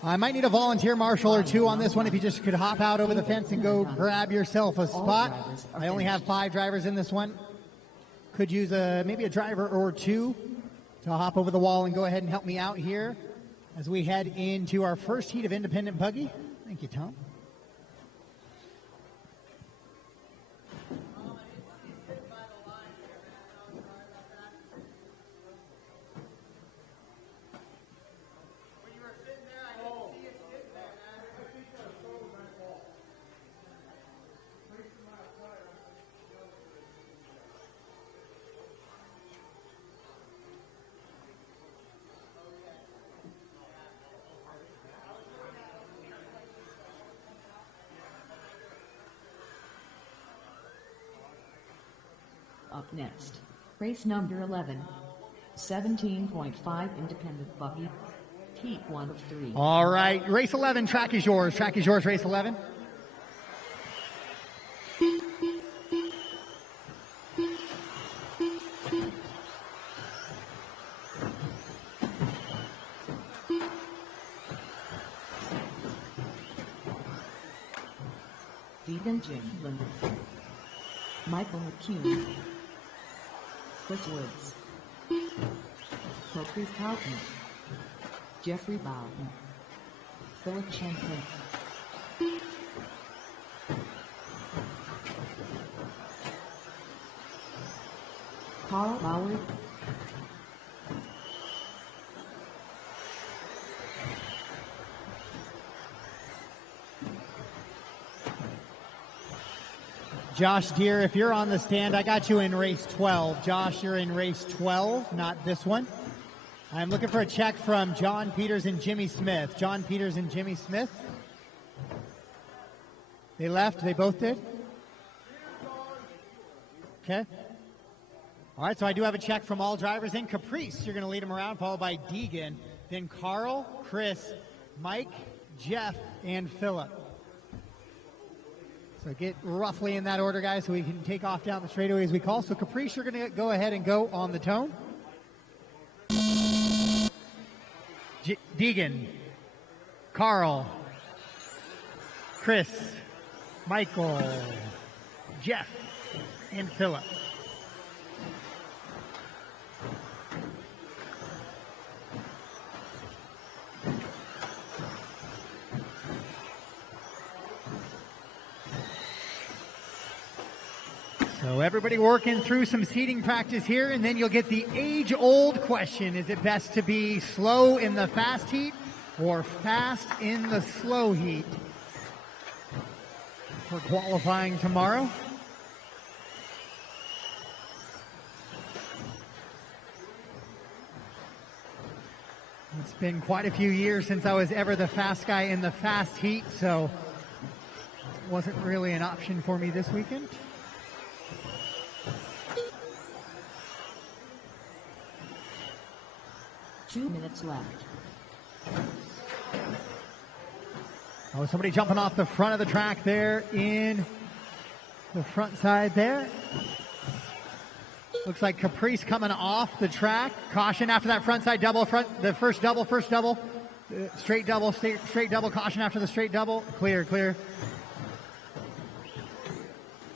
I might need a volunteer marshal or two on this one if you just could hop out over the fence and go grab yourself a spot. I only have 5 drivers in this one. Could use maybe a driver or two to hop over the wall and go ahead and help me out here as we head into our first heat of independent buggy. Thank you, Tom. Up next, race number 11, 17.5 independent buggy, heat 1 of 3. All right, race 11, track is yours. Track is yours, race 11. Vegan Jim Linder, Michael McCune, Chris Woods, Kofi Houghton, Jeffrey Bowden, Philip Champlin, Carl Bauer, Josh Deere, if you're on the stand, I got you in race 12. Josh, you're in race 12, not this one. I'm looking for a check from John Peters and Jimmy Smith. John Peters and Jimmy Smith. They left. They both did. Okay. All right, so I do have a check from all drivers in. Caprice, you're going to lead them around, followed by Deegan. Then Carl, Chris, Mike, Jeff, and Philip. So get roughly in that order, guys, so we can take off down the straightaway as we call. So Caprice, you're going to go ahead and go on the tone. Deegan, Carl, Chris, Michael, Jeff, and Philip. So everybody working through some seating practice here, and then you'll get the age-old question. Is it best to be slow in the fast heat or fast in the slow heat for qualifying tomorrow? It's been quite a few years since I was ever the fast guy in the fast heat, so it wasn't really an option for me this weekend. Two minutes left. Oh, somebody jumping off the front of the track there in the front side there. Looks like Caprice coming off the track. Caution after that front side double, the first double, straight double, caution after the straight double. Clear.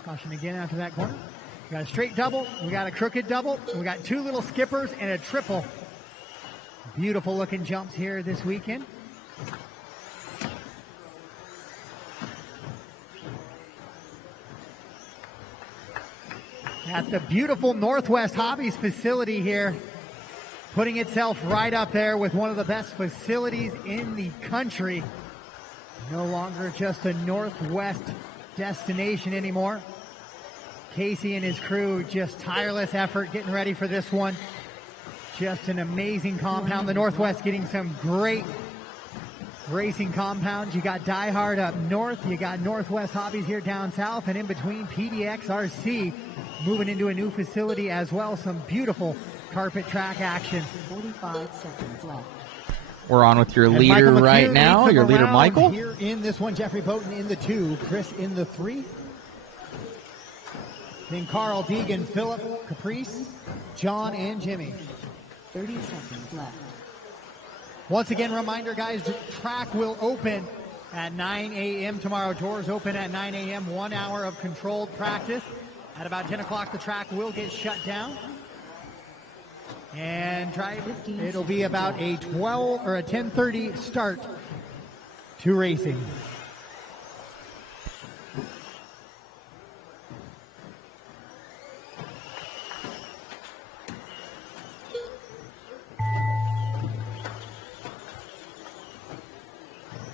Caution again after that corner. We got a straight double, we got a crooked double, we got two little skippers and a triple. Beautiful looking jumps here this weekend. At the beautiful Northwest Hobbies facility here, putting itself right up there with one of the best facilities in the country. No longer just a Northwest destination anymore. Casey and his crew, just tireless effort getting ready for this one. Just an amazing compound. The Northwest getting some great racing compounds. You got Die Hard up north. You got Northwest Hobbies here down south. And in between, PDX RC moving into a new facility as well. Some beautiful carpet track action. 45 seconds left. We're on with your leader right now. Your leader, Michael. Here in this one, Jeffrey Bowden in the 2. Chris in the 3. then Carl, Deegan, Philip, Caprice, John, and Jimmy. 30 seconds left. Once again, reminder, guys, the track will open at 9 a.m. tomorrow. Doors open at 9 a.m. 1 hour of controlled practice. At about 10 o'clock, the track will get shut down. And it'll be about a 12 or a 10:30 start to racing.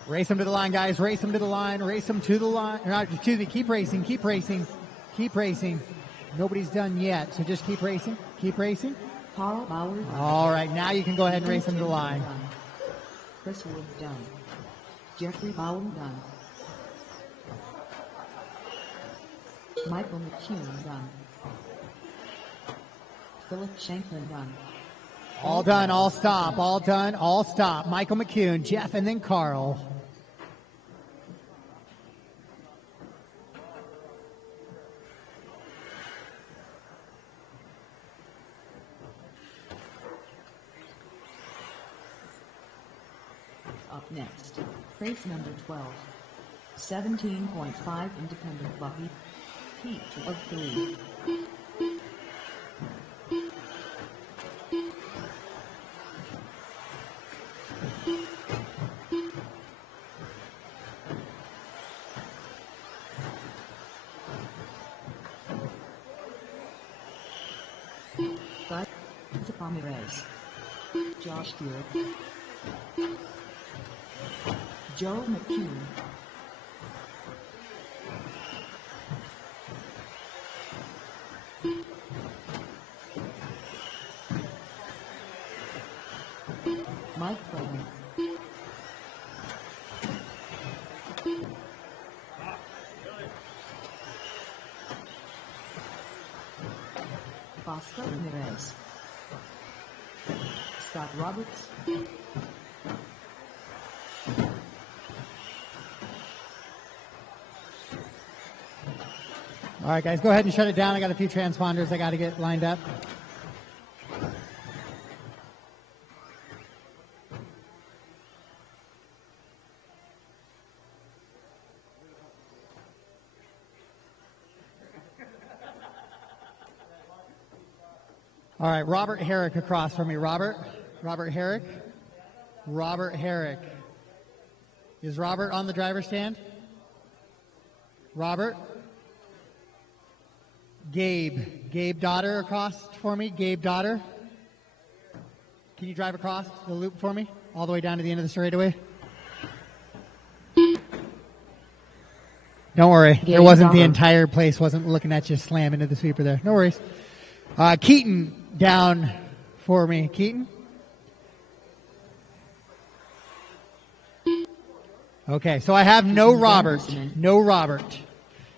Race them to the line, guys. Race them to the line. Race them to the line. Excuse me. Keep racing. Keep racing. Keep racing. Nobody's done yet, so just keep racing. Keep racing. Carl Bauer. All right, now you can go ahead and race them to the line. Chris Wood done. Jeffrey Bauer done. Michael McCune done. Philip Shanklin done. All done, all stop, all done, all stop. Michael McCune, Jeff, and then Carl. Up next, race number 12. 17.5 independent buggy. Heat of 3. Ramirez, Josh Stewart, Joe McCune, Mike Bowman, Bosco Ramirez, Scott Roberts, All right, guys, go ahead and shut it down. I got a few transponders I got to get lined up. All right, Robert Herrick across from me. Robert Herrick. Robert Herrick. Is Robert on the driver's stand? Robert? Gabe Daughter across for me. Gabe Daughter. Can you drive across the loop for me? All the way down to the end of the straightaway? Don't worry. Gabe There wasn't Daughter. the entire place wasn't looking at you slam into the sweeper there. No worries. Keaton down for me. Keaton? Okay, so I have no Robert. No Robert.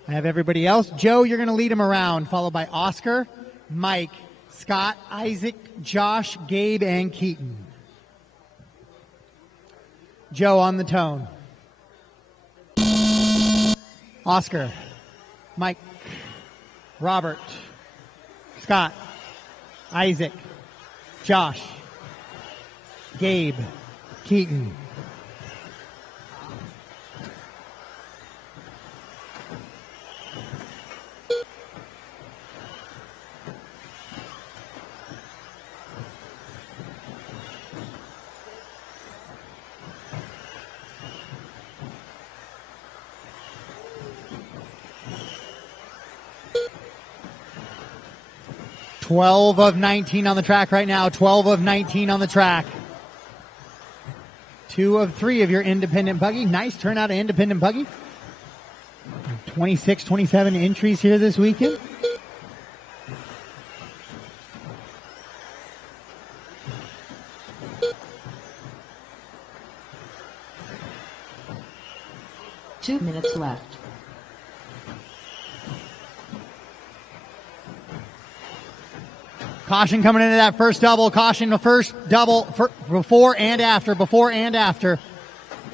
I have everybody else. Joe, you're going to lead him around, followed by Oscar, Mike, Scott, Isaac, Josh, Gabe, and Keaton. Joe on the tone. Oscar, Mike, Robert, Scott, Isaac, Josh, Gabe, Keaton. Twelve of 19 on the track right now. 12 of 19 on the track. 2 of 3 of your independent buggy. Nice turnout of independent buggy. 26, 27 entries here this weekend. Two minutes left. Caution coming into that first double. Caution the first double before and after. Before and after.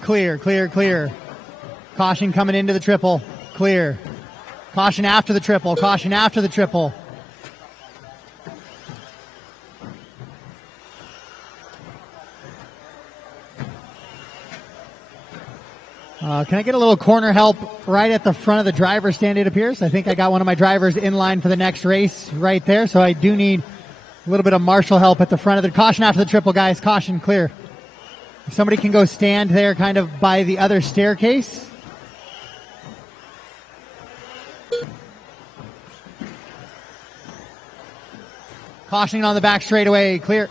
Clear, clear, clear. Caution coming into the triple. Clear. Caution after the triple. Caution after the triple. Can I get a little corner help right at the front of the driver's stand, it appears? I think I got one of my drivers in line for the next race right there, so I do need a little bit of marshal help at the front of the... Caution after the triple, guys. Caution, clear. If somebody can go stand there kind of by the other staircase. Cautioning on the back straightaway, clear.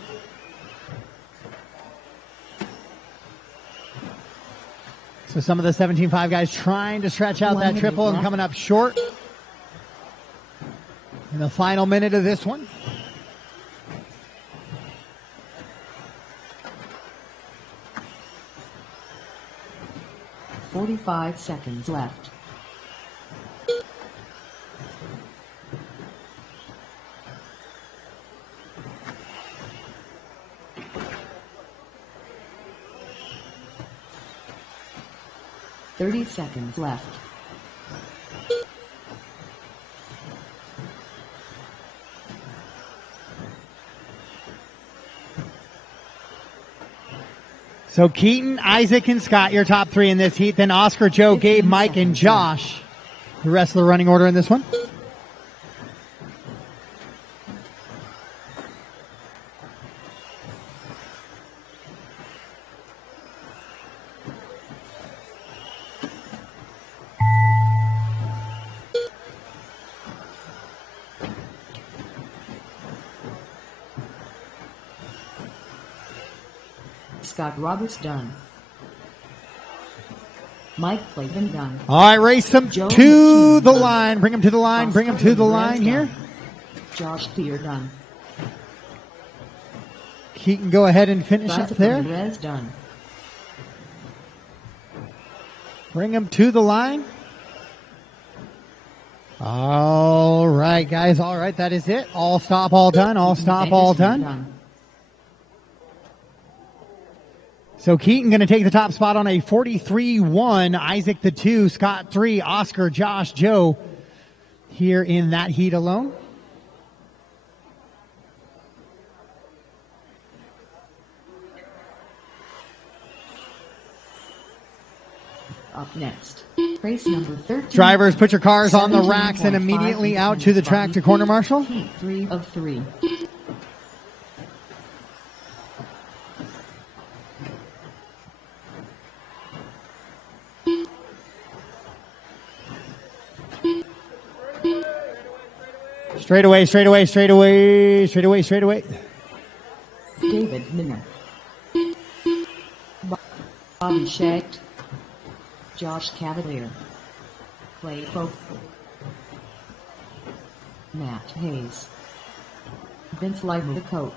So some of the 17.5 guys trying to stretch out that triple and coming up short in the final minute of this one. "45 seconds left. "30 seconds left. So Keaton, Isaac, and Scott, your top three in this heat. Then Oscar, Joe, Gabe, Mike, and Josh, the rest of the running order in this one. Scott Roberts done. Mike Clavin done. All right, race them Joe to the done. line. Bring them to the line. Bring them to the line here. Done. Josh Thier done. Keaton, go ahead and finish up there. Perez done. Bring them to the line. All right, guys. All right, that is it. All stop, all done. All stop, all done. So Keaton going to take the top spot on a 43-1. Isaac the 2, Scott 3, Oscar, Josh, Joe here in that heat alone. Up next, race number 13. Drivers, put your cars on the racks and immediately out to the track to corner marshal. Heat 3 of 3. Straight away, straight away, straight away, straight away, straight away. David Minner. Bobby Shacht. Josh Cavalier. Clay Pope. Matt Hayes. Vince Livercoat.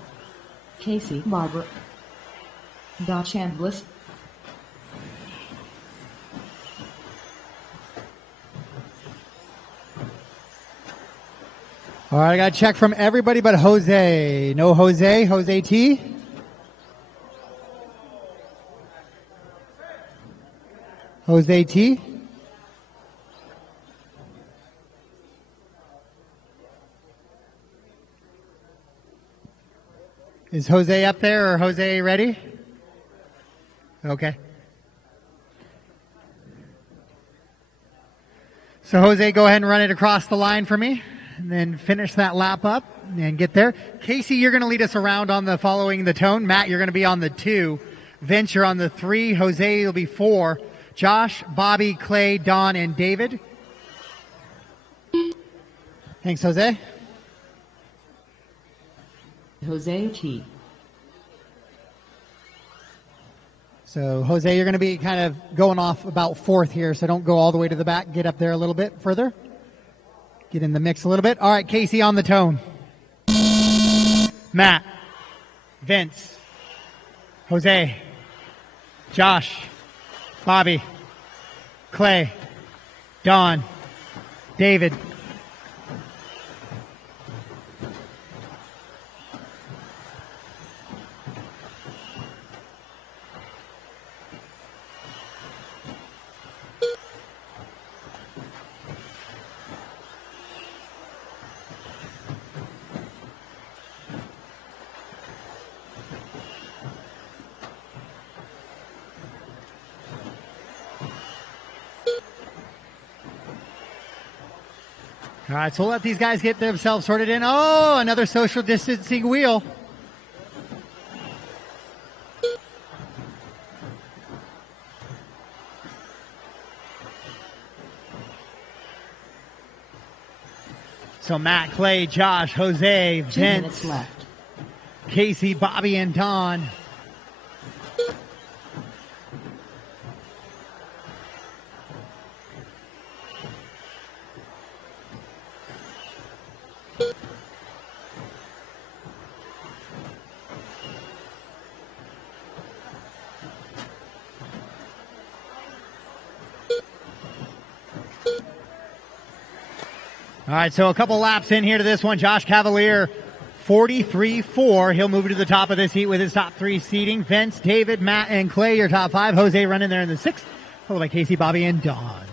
Casey Barber. Don Chambliss. All right, I got a check from everybody but Jose. No Jose. Jose T. Jose T. Is Jose up there or Jose ready? Okay. So Jose, go ahead and run it across the line for me. And then finish that lap up and get there. Casey, you're going to lead us around on the following the tone. Matt, you're going to be on the 2. Vince, you're on the 3. Jose will be 4. Josh, Bobby, Clay, Don, and David. Thanks, Jose. Jose T. So, Jose, you're going to be kind of going off about 4th here, so don't go all the way to the back. Get up there a little bit further. Get in the mix a little bit. All right, Casey on the tone. Matt, Vince, Jose, Josh, Bobby, Clay, Don, David. All right, so we'll let these guys get themselves sorted in. Oh, another social distancing wheel. So Matt, Clay, Josh, Jose, 2 minutes Vince, left. Casey, Bobby, and Don. All right, so a couple laps in here to this one. Josh Cavalier, 43.4. He'll move to the top of this heat with his top 3 seating. Vince, David, Matt, and Clay, your top 5. Jose running there in the 6th, followed by Casey, Bobby, and Don.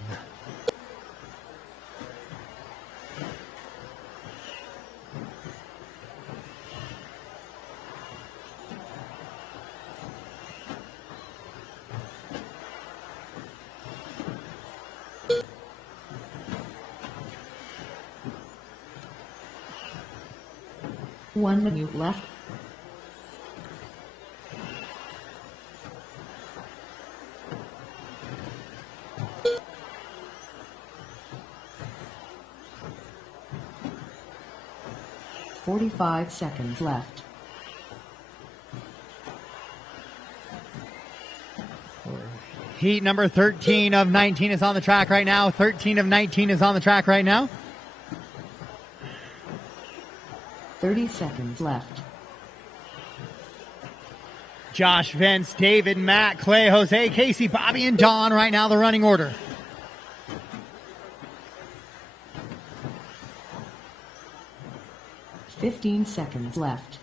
One minute left. "45 seconds left. Heat number 13 of 19 is on the track right now. 13 of 19 is on the track right now. 30 seconds left. Josh, Vince, David, Matt, Clay, Jose, Casey, Bobby, and Don right now, the running order. "15 seconds left.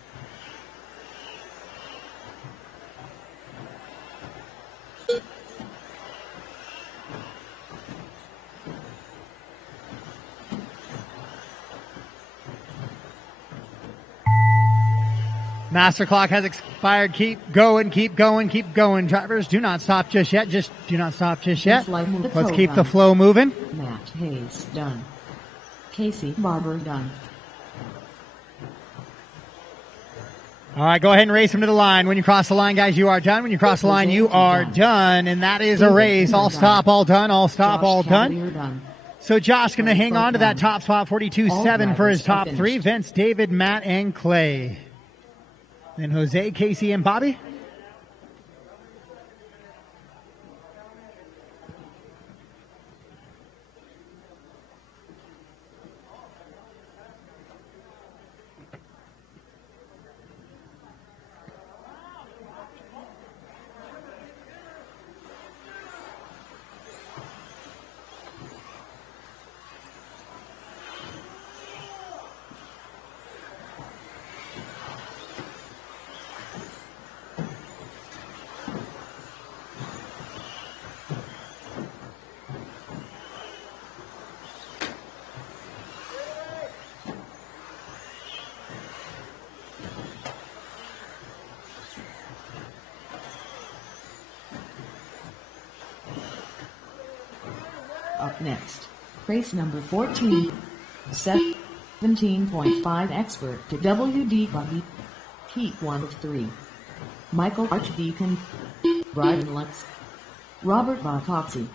Master clock has expired. Keep going, keep going, keep going. Drivers, do not stop just yet. Just do not stop just yet. Let's keep the flow moving. Matt Hayes, done. Casey Barber, done. All right, go ahead and race them to the line. When you cross the line, guys, you are done. When you cross the line, you are done. And that is a race. All stop, all done, all stop, all done. So Josh going to hang on to that top spot, 42.7 for his top 3. Vince, David, Matt, and Clay. Then Jose, Casey, and Bobby. Up next, race number 14, 17.5 expert to WD Buggy, Heat 1 of 3. Michael Archdeacon, Brian Lutz, Robert Bartoxi.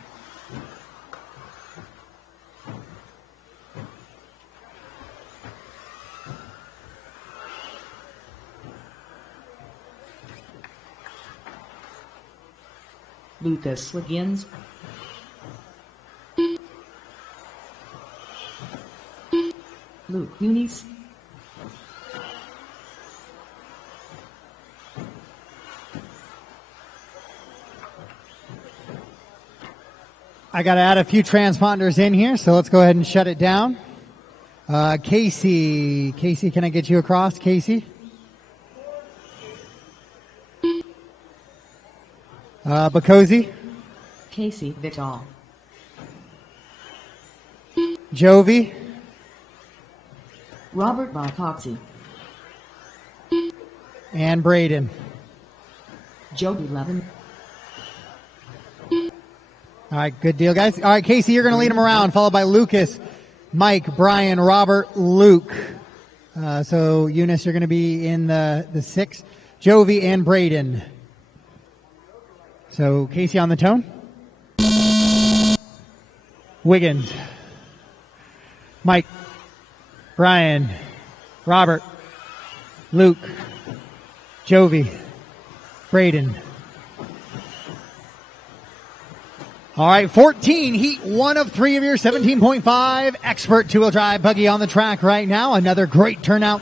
Lucas Wiggins, Luke Eunice, I got to add a few transponders in here, so let's go ahead and shut it down. Casey, can I get you across, Casey? Bacosi, Casey Vital, Jovi, Robert Bartoxi, and Braden. Joby Levin, All right, good deal, guys. All right, Casey, you're going to lead them around, followed by Lucas, Mike, Brian, Robert, Luke. So Eunice, you're going to be in the 6. Jovi and Braden. So Casey on the tone. Wiggins. Mike, Brian, Robert, Luke, Jovi, Braden. All right, 14, heat 1 of 3 of your 17.5 expert two-wheel drive buggy on the track right now. Another great turnout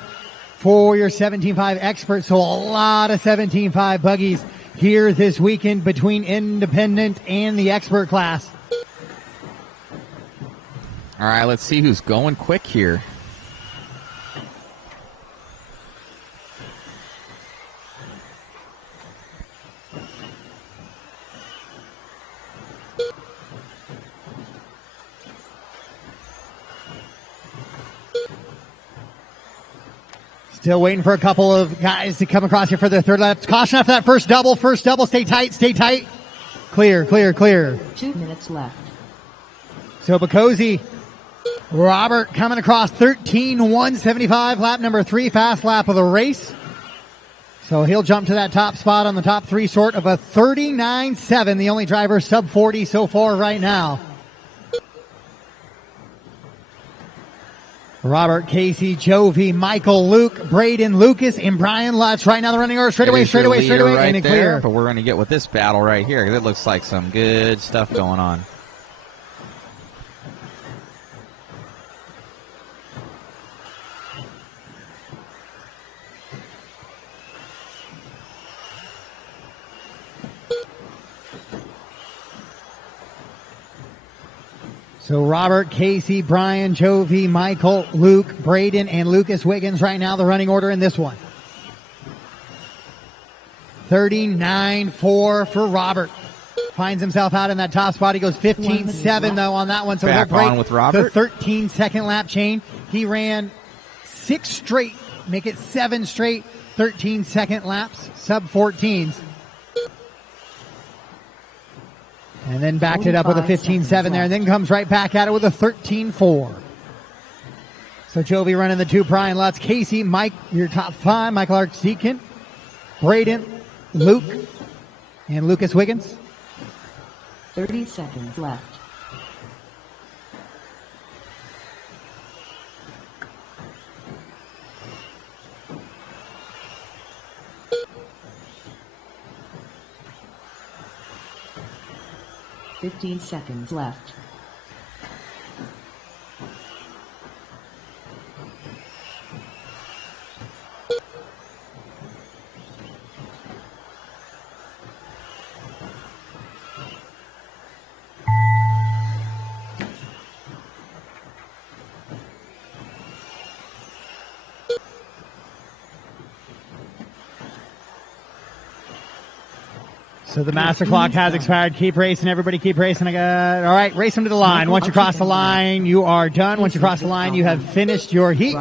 for your 17.5 expert. So a lot of 17.5 buggies here this weekend between independent and the expert class. All right, let's see who's going quick here. Still waiting for a couple of guys to come across here for the third lap. Caution after that first double. First double. Stay tight. Stay tight. Clear, clear, clear. 2 minutes left. So Bacosi, Robert coming across 13.175, lap number 3, fast lap of the race. So he'll jump to that top spot on the top 3 sort of a 39.7, the only driver sub 40 so far right now. Robert, Casey, Jovi, Michael, Luke, Braden, Lucas, and Brian Lutz. Right now the running order straight away, Right and there, clear. but we're going to get with this battle right here. It looks like some good stuff going on. So Robert, Casey, Brian, Jovi, Michael, Luke, Braden, and Lucas Wiggins. Right now the running order in this one. 39.4 for Robert. Finds himself out in that top spot. He goes 15.7 though on that one. So Back he'll break on with Robert. the 13-second lap chain. He ran 6 straight, make it 7 straight 13-second laps, sub 14s. And then backed it up with a 15.7 there, and then comes right back at it with a 13.4. So Jovi running the 2, Brian Lutz, Casey, Mike, your top 5, Michael Archdeacon, Braden, Luke, and Lucas Wiggins. 30 seconds left. Fifteen seconds left. So the master clock has expired. Keep racing, everybody. Keep racing. All right, race them to the line. Once you cross the line, you are done. Once you cross the line, you have finished your heat.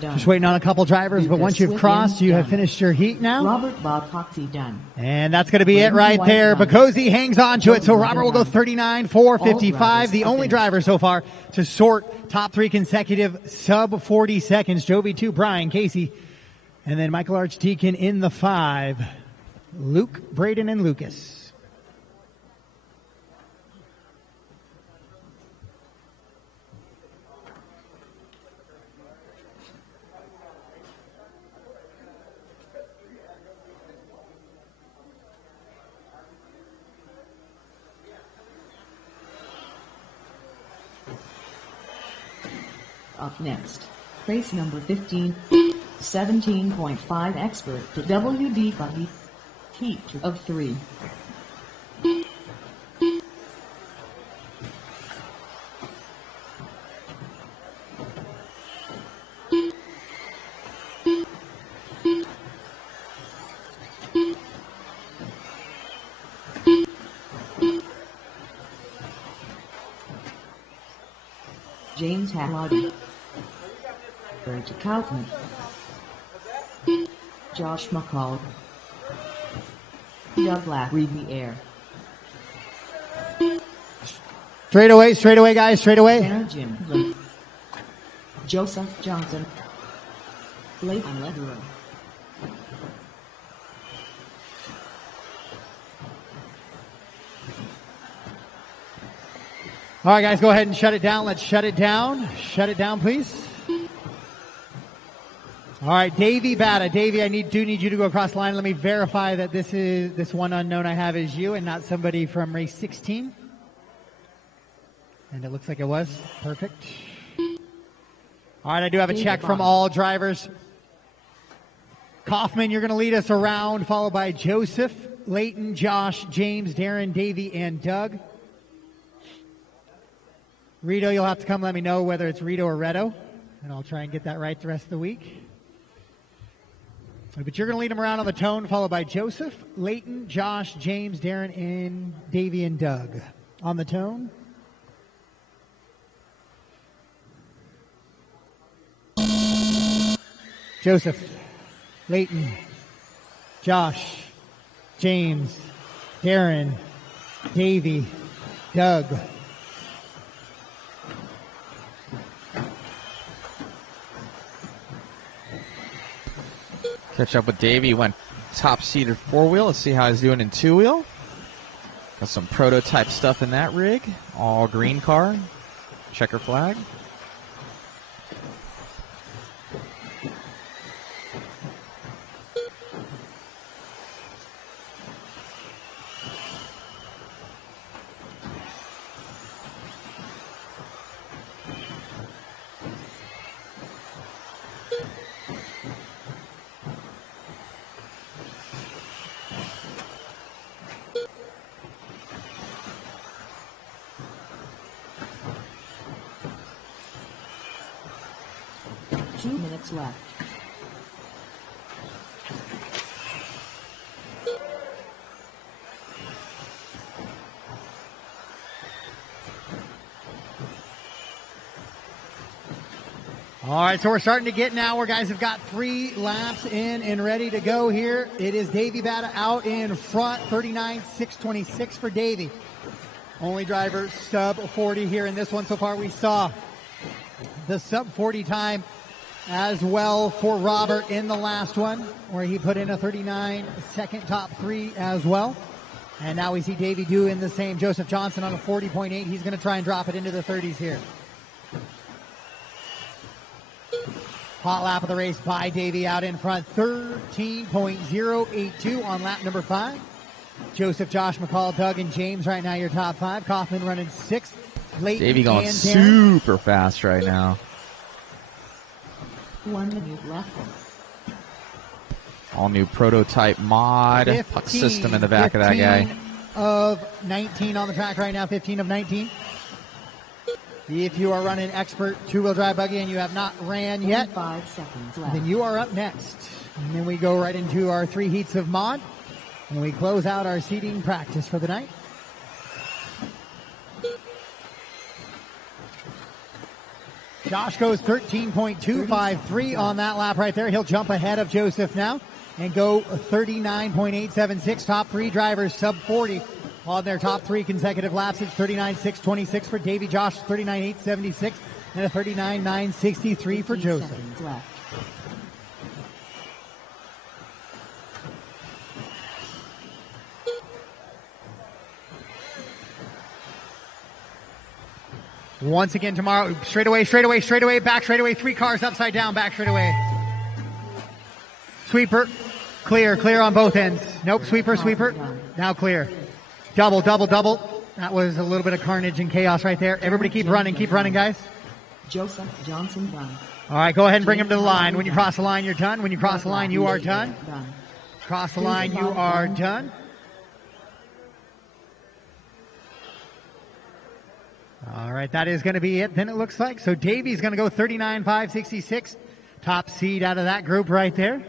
Just waiting on a couple drivers, but once you've crossed, you have finished your heat now. Robert Bob Hoxie done. And that's going to be it right there. Bacosi hangs on to it, so Robert will go 39.455. The only driver so far to sort top 3 consecutive sub 40 seconds. Jovi 2, Brian, Casey, and then Michael Archdeacon in the 5. Luke, Braden, and Lucas. Up next, race number 15, 17.5 expert to WD buggy. Heat of 3. James Halliday, Bridget Kaufman, Josh McCall, Doug Black, read the air. Straight away, guys, straight away. Sarah Jim, Joseph Johnson, Leighton Lederer, All right, guys, go ahead and shut it down. Let's shut it down. Shut it down, please. All right, Davey Bata. Davey, I do need you to go across the line. Let me verify that this one unknown I have is you and not somebody from race 16. And it looks like it was. Perfect. All right, I do have a check from all drivers. Kaufman, you're going to lead us around, followed by Joseph, Leighton, Josh, James, Darren, Davey, and Doug. Rito, you'll have to come let me know whether it's Rito or Reto, and I'll try and get that right the rest of the week. But you're going to lead them around on the tone, followed by Joseph, Leighton, Josh, James, Darren, and Davey and Doug. On the tone. Joseph, Leighton, Josh, James, Darren, Davey, Doug. Catch up with Davey. Went top-seated 4-wheel. Let's see how he's doing in 2-wheel. Got some prototype stuff in that rig. All green car. Checker flag. Left. All right, so we're starting to get now where guys have got 3 laps in and ready to go here. It is Davey Bata out in front, 39.626 for Davey. Only driver sub 40 here in this one so far. We saw the sub 40 time as well for Robert in the last one, where he put in a 39-second top 3 as well. And now we see Davey doing the same. Joseph Johnson on a 40.8. He's going to try and drop it into the 30s here. Hot lap of the race by Davey out in front, 13.082 on lap number 5. Joseph, Josh, McCall, Doug, and James right now your top 5. Kaufman running 6th. Davey going super fast right now. 1 minute left. All new prototype mod puck system in the back of that guy. 15 of 19 on the track right now, 15 of 19. If you are running expert 2-wheel drive buggy and you have not ran yet, 5 seconds left. then you are up next. And then we go right into our 3 heats of mod, and we close out our seating practice for the night. Josh goes 13.253 on that lap right there. He'll jump ahead of Joseph now and go 39.876. Top 3 drivers sub 40 on their top 3 consecutive laps. It's 39.626 for Davey, Josh 39.876, and a 39.963 for Joseph. Once again tomorrow, straightaway, back straightaway, 3 cars upside down, back straightaway. Sweeper, clear on both ends. Nope, sweeper, now clear. Double. That was a little bit of carnage and chaos right there. Everybody keep running, guys. Joseph Johnson done. All right, go ahead and bring him to the line. When you cross the line, you're done. When you cross the line, you are done. Cross the line, you are done. All right, that is going to be it then, it looks like. So Davey's going to go 39.566. Top seed out of that group right there.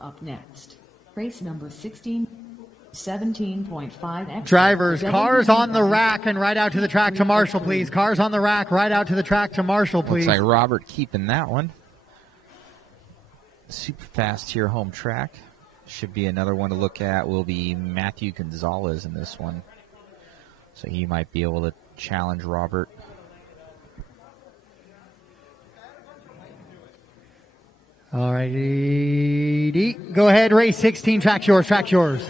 Up next, race number 16. 17.5. Drivers, cars on the rack and right out to the track to Marshall, please. Cars on the rack, right out to the track to Marshall, please. Looks like Robert keeping that one. super fast here, home track. Should be another one to look at. Will be Matthew Gonzalez in this one. So he might be able to challenge Robert. All righty. Go ahead, race 16. Track's yours. Track's yours.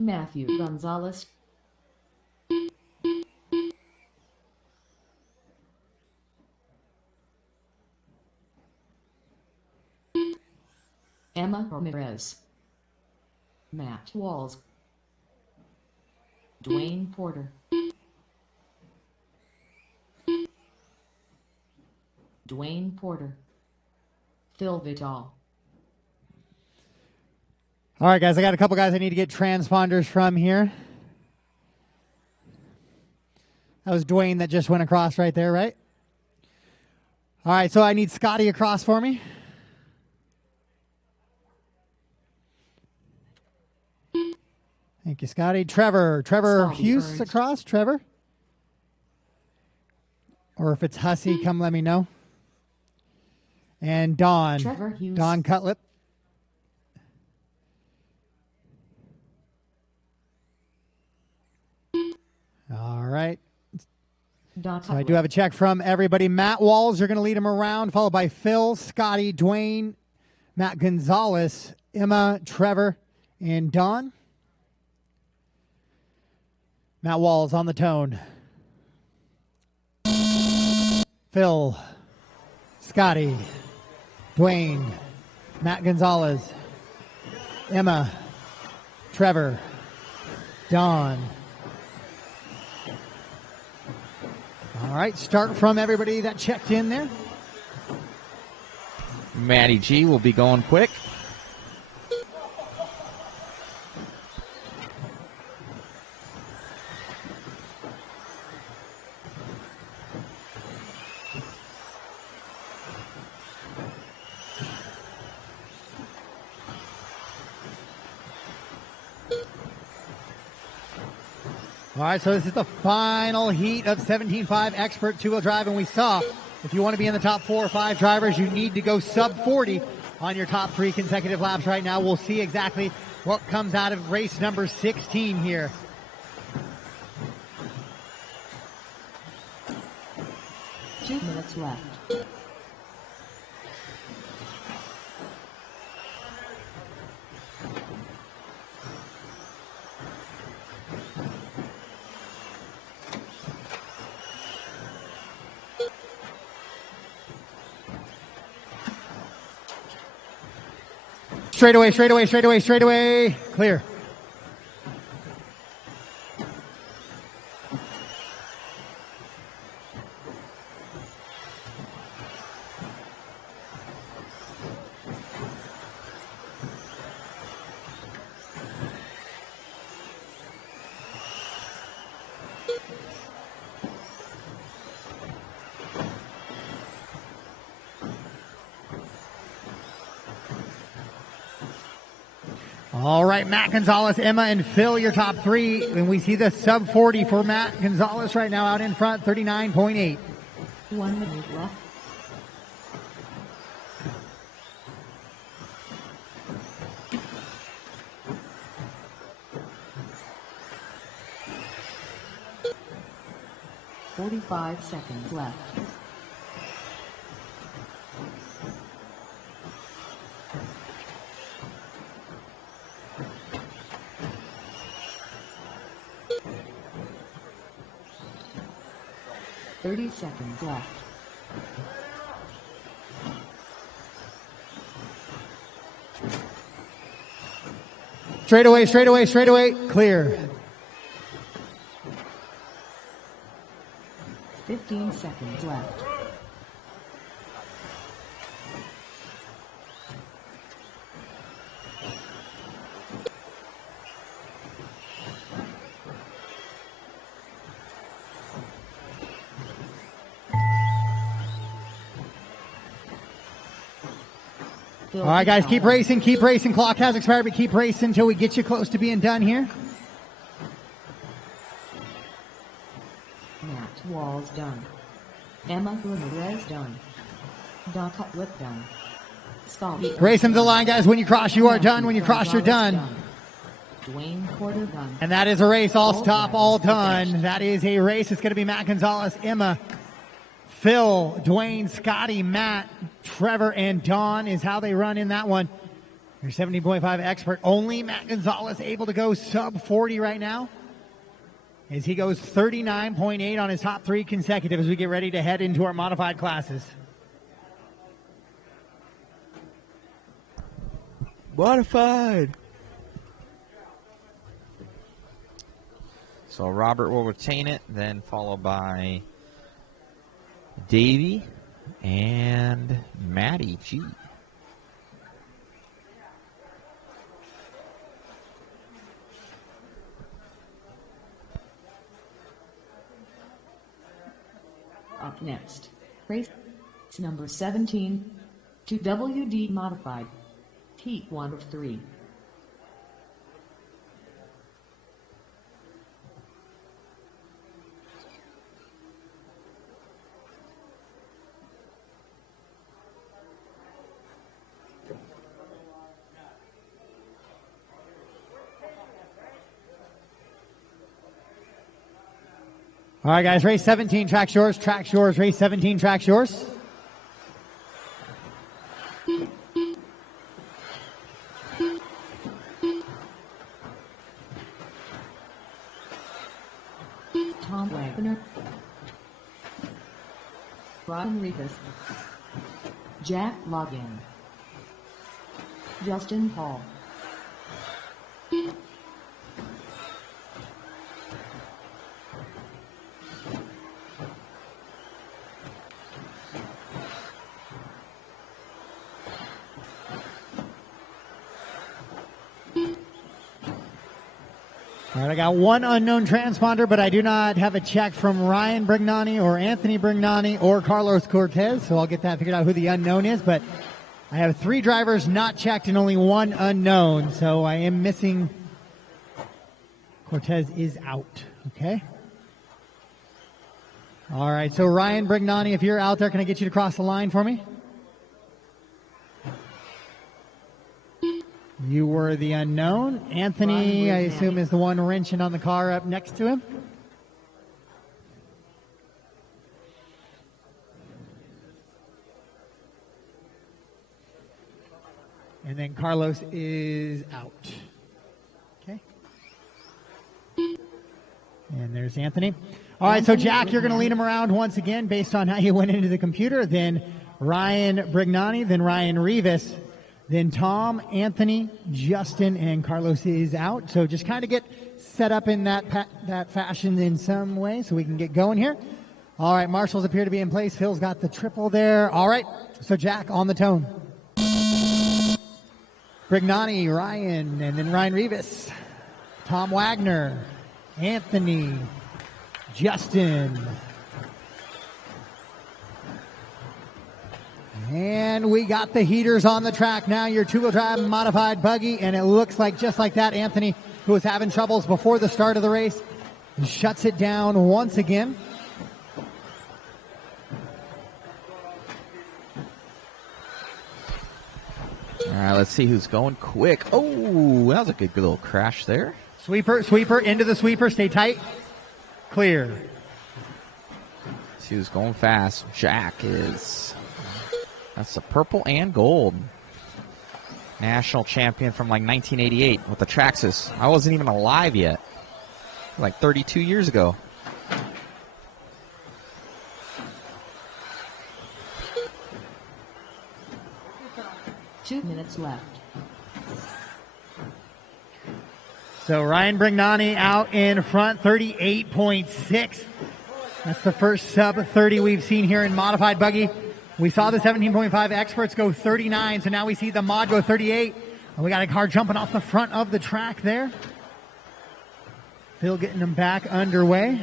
Matthew Gonzalez. Emma Ramirez. Matt Walls. Dwayne Porter. Dwayne Porter. Phil Vidal. All right, guys, I got a couple guys I need to get transponders from here. That was Dwayne that just went across right there, right? All right, so I need Scotty across for me. Thank you, Scotty. Trevor Scotty Hughes Ernst. across. Trevor. Or if it's Hussey, come let me know. And Don. Trevor Hughes. Don Cutlip. All right. So I do have a check from everybody. Matt Walls, you're going to lead him around, followed by Phil, Scotty, Dwayne, Matt Gonzalez, Emma, Trevor, and Don. Matt Walls on the tone. Phil, Scotty, Dwayne, Matt Gonzalez, Emma, Trevor, Don. All right, start from everybody that checked in there. Matty G will be going quick. All right, so this is the final heat of 17.5 Expert two-wheel drive, and we saw if you want to be in the top 4 or 5 drivers, you need to go sub 40 on your top 3 consecutive laps right now. We'll see exactly what comes out of race number 16 here. Two minutes left. Straight away, straight away, straight away, straight away. Clear. All right, Matt Gonzalez, Emma, and Phil, your top 3. And we see the sub 40 for Matt Gonzalez right now out in front, 39.8. 1 minute left. "45 seconds left. "30 seconds left. Straightaway, straightaway, straightaway. Clear. 15 seconds left. All right, guys, keep racing, keep racing. Clock has expired, but keep racing until we get you close to being done here. Matt Walls done. Emma Ramirez done. Doc Cutlet done. Scotty Race them to the line, guys. When you cross, you are done. When you cross, you're done. Dwayne Porter done. And that is a race. All stop, all done. That is a race. It's going to be Matt Gonzalez, Emma, Phil, Dwayne, Scotty, Matt, Trevor, and Don is how they run in that one. Your 70.5 expert. Only Matt Gonzalez able to go sub 40 right now, as he goes 39.8 on his top 3 consecutive as we get ready to head into our modified classes. Modified. So Robert will retain it, then followed by Davey and Maddie G. Up next, race number 17, 2WD modified, heat 1 of 3. All right, guys, race 17, track's yours, race 17, track's yours. Tom Wagner, Brian Rivas, Jack Logan, Justin Paul. All right, I got one unknown transponder, but I do not have a check from Ryan Brignani or Anthony Brignani or Carlos Cortez, so I'll get that figured out who the unknown is. But I have 3 drivers not checked and only 1 unknown, so I am missing. Cortez is out, okay? All right, so Ryan Brignani, if you're out there, can I get you to cross the line for me? You were the unknown. Anthony, I assume, is the one wrenching on the car up next to him. And then Carlos is out. Okay. And there's Anthony. All right, so Jack, you're going to lead him around once again based on how you went into the computer. Then Ryan Brignani, then Ryan Rivas. Then Tom, Anthony, Justin, and Carlos is out. So just kind of get set up in that fashion in some way so we can get going here. All right, marshals appear to be in place. Phil's got the triple there. All right, so Jack on the tone. Brignani, Ryan, and then Ryan Rivas. Tom Wagner, Anthony, Justin. And we got the heaters on the track now. Your 2-wheel drive modified buggy, and it looks like just like that, Anthony, who was having troubles before the start of the race, shuts it down once again. All right, let's see who's going quick. Oh, that was a good little crash there. Sweeper, into the sweeper. Stay tight. Clear. Let's see who's going fast. Jack is. That's the purple and gold. National champion from like 1988 with the Traxxas. I wasn't even alive yet. Like 32 years ago. Two minutes left. So Ryan Brignani out in front, 38.6. That's the first sub 30 we've seen here in modified buggy. We saw the 17.5 experts go 39, so now we see the mod go 38. And we got a car jumping off the front of the track there. Phil getting them back underway.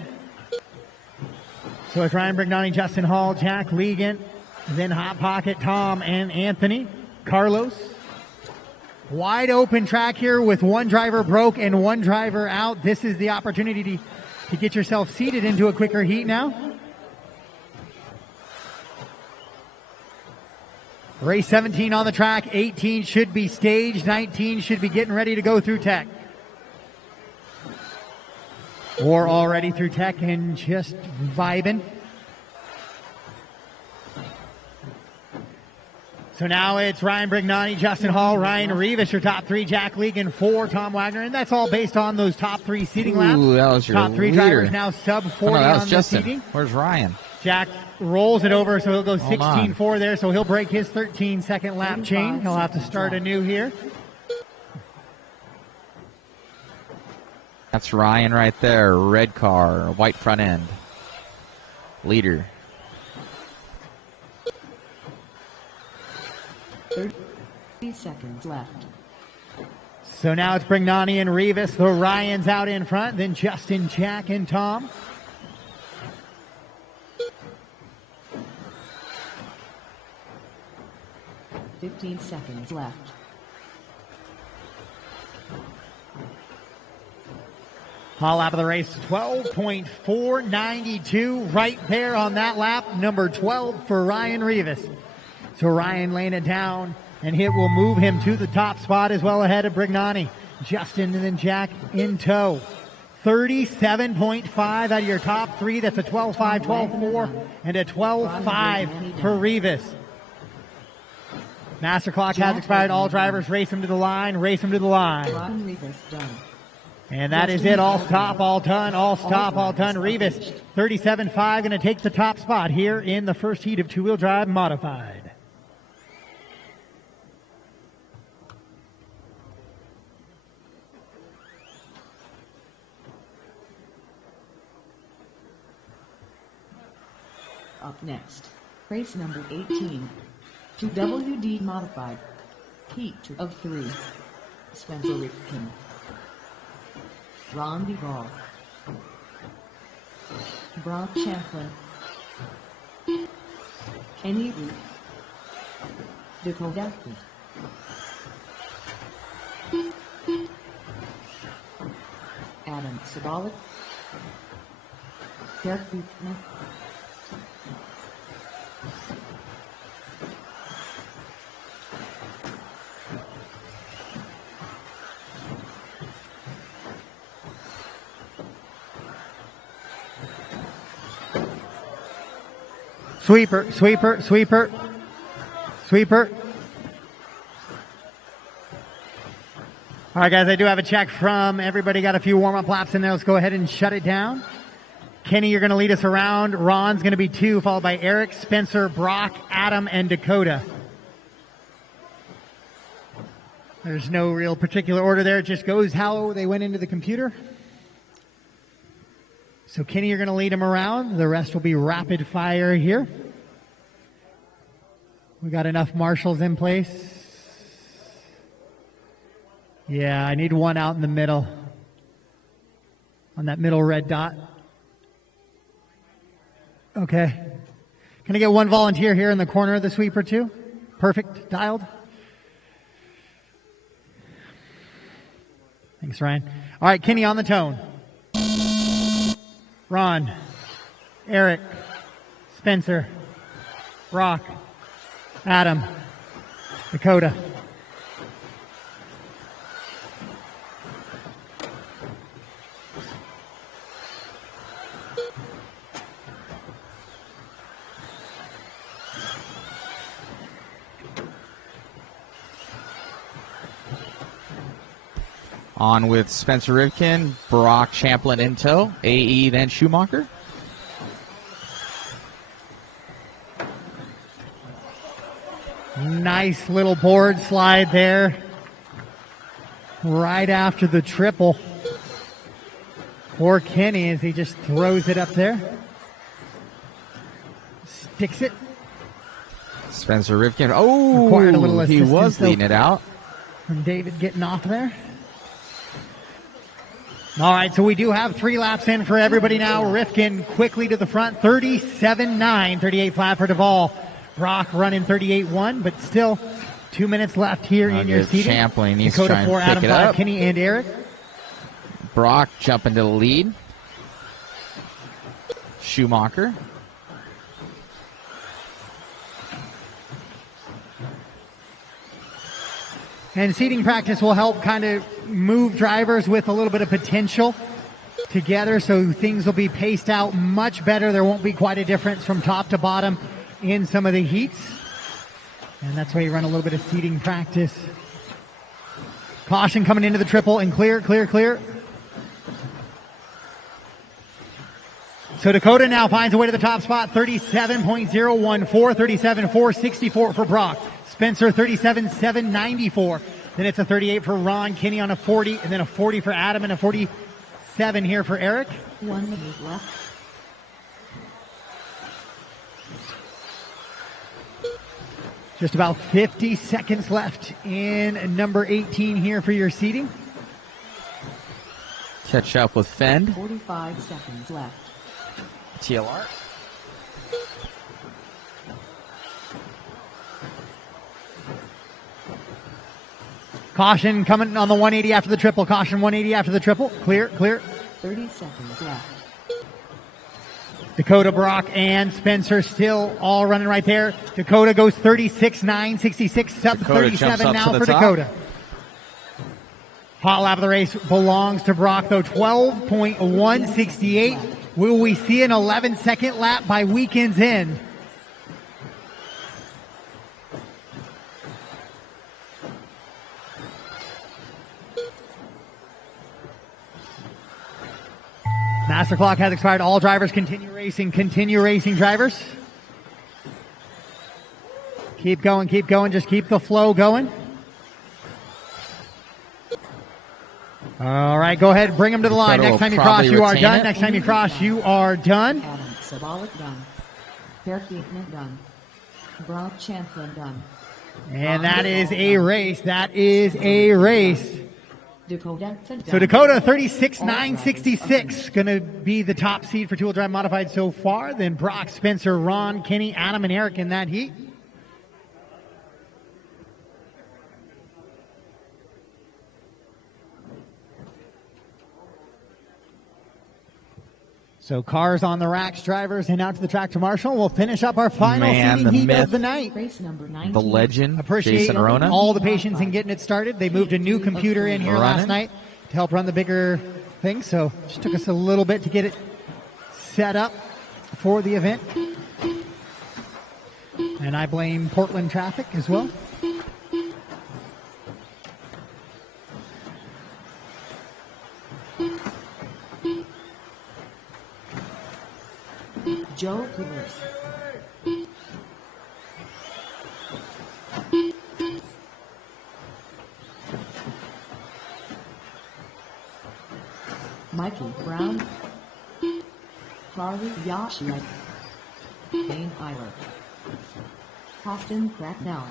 So it's Ryan Brignani, Justin Hall, Jack Legan, then Hot Pocket, Tom, and Anthony. Carlos. Wide open track here with one driver broke and one driver out. This is the opportunity to get yourself seated into a quicker heat now. Race 17 on the track. 18 should be staged. 19 should be getting ready to go through tech. Or already through tech and just vibing. So now it's Ryan Brignani, Justin Hall, Ryan Rivas, your top three, Jack Legan, 4, Tom Wagner, and that's all based on those top 3 seating laps. Ooh, that was your top 3 leader. drivers now sub 40 that was on Justin. the seating. Where's Ryan? Jack rolls it over, so he'll go 16-4 there, so he'll break his 13-second lap chain. He'll have to start anew here. That's Ryan right there. Red car, white front end. Leader. 30 seconds left. So now it's Brignani and Rivas. The Ryans out in front, then Justin, Jack, and Tom. $15 seconds left. Hall lap of the race, 12.492, right there on that lap, number 12 for Ryan Rivas. So Ryan laying it down, and it will move him to the top spot as well ahead of Brignani. Justin and then Jack in tow. 37.5 out of your top 3. That's a 12.5, 12.4, and a 12.5 for Rivas. Master clock has expired. All drivers race him to the line, race him to the line. Ryan Rivas done. And that is it. All stop, all done, all stop, all done. Rivas, 37.5, going to take the top spot here in the first heat of two-wheel drive modified. Up next, race number 18. 2WD modified. Heat of 3. Spencer Ripken. Ron Duvall. Brock Champlin. Kenny Root. Dakota. Adam Sabalik. Derek Buchner. Sweeper, sweeper, sweeper, sweeper. All right, guys, I do have a check from everybody. Got a few warm-up laps in there. Let's go ahead and shut it down. Kenny, you're going to lead us around. Ron's going to be 2, followed by Eric, Spencer, Brock, Adam, and Dakota. There's no real particular order there. It just goes how they went into the computer. So, Kenny, you're going to lead them around. The rest will be rapid fire here. We got enough marshals in place. Yeah, I need one out in the middle. On that middle red dot. Okay. Can I get one volunteer here in the corner of the sweeper too? Perfect. Dialed. Thanks, Ryan. All right, Kenny on the tone. Ron, Eric, Spencer, Brock, Adam, Dakota. On with Spencer Rivkin, Brock Champlin in tow, AE then Schumacher. Nice little board slide there. Right after the triple. for Kenny as he just throws it up there. Sticks it. Spencer Rivkin. Oh, Required a little he assistance, was though, leading it out. from David getting off there. All right, so we do have 3 laps in for everybody now. Rifkin quickly to the front, 37.9, 38 flat for Duvall. Brock running 38.1, but still 2 minutes left here in your seating. Champlain needs to Dakota try and 4, pick Adam it 5, up. Kenny and Eric. Brock jumping to the lead. Schumacher. And seating practice will help kind of move drivers with a little bit of potential together, so things will be paced out much better. There won't be quite a difference from top to bottom in some of the heats. And that's why you run a little bit of seating practice. Caution coming into the triple and clear, clear, clear. So Dakota now finds a way to the top spot, 37.014, 37.464 for Brock. Spencer, 37.794. Then it's a 38 for Ron, Kenny on a 40, and then a 40 for Adam, and a 47 here for Eric. 1 minute left. Just about 50 seconds left in number 18 here for your seating. Catch up with Fend. 45 seconds left. TLR. Caution coming on the 180 after the triple. Caution 180 after the triple. Clear, clear. 30 seconds left. Dakota, Brock, and Spencer still all running right there. Dakota goes 36.966, sub Dakota jumps 37 up now to the for top. Dakota. Hot lap of the race belongs to Brock, though, 12.168. Will we see an 11-second lap by weekend's end? Master clock has expired. All drivers continue racing. Continue racing, drivers. Keep going, keep going. Just keep the flow going. All right, go ahead. Bring them to the line. Dakota Next time will you cross, probably you are retain done. it. Next time you cross, you are done. Adam Sabalik done. Fairkeepman done. Brock Champlin done. And that is a race. That is a race. Dakota done. So Dakota, 36.966, going to be the top seed for two-wheel drive modified so far. Then Brock, Spencer, Ron, Kenny, Adam, and Eric in that heat. So cars on the racks, drivers, and out to the track to Marshall. We'll finish up our final seating the heat myth. of the night. Race number 19. The legend, Appreciate Jason Arona. all the patience in getting it started. They moved a new computer in here last Running. night to help run the bigger thing, so it just took us a little bit to get it set up for the event. And I blame Portland traffic as well. Joe Peters. Mikey Brown. Harley Yashiak. Dane Eiler. Austin Cracknell.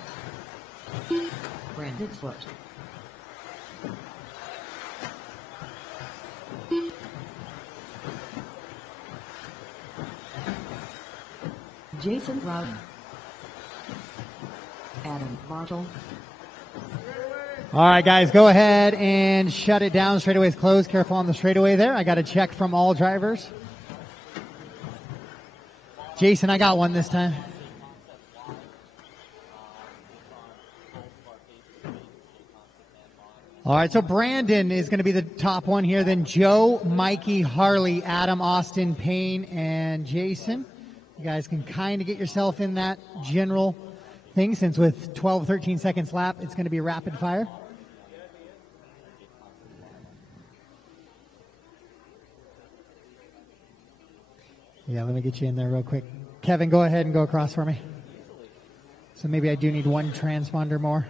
Brandon Foot. Jason Rowden. Adam Bartle. All right, guys, go ahead and shut it down. Straightaway is closed. Careful on the straightaway there. I got a check from all drivers. Jason, I got one this time. All right, so Brandon is going to be the top one here. Then Joe, Mikey, Harley, Adam, Austin, Payne, and Jason. You guys can kind of get yourself in that general thing, since with 12, 13 seconds lap, it's going to be rapid fire. Yeah, let me get you in there real quick. Kevin, go ahead and go across for me. So maybe I do need one transponder more.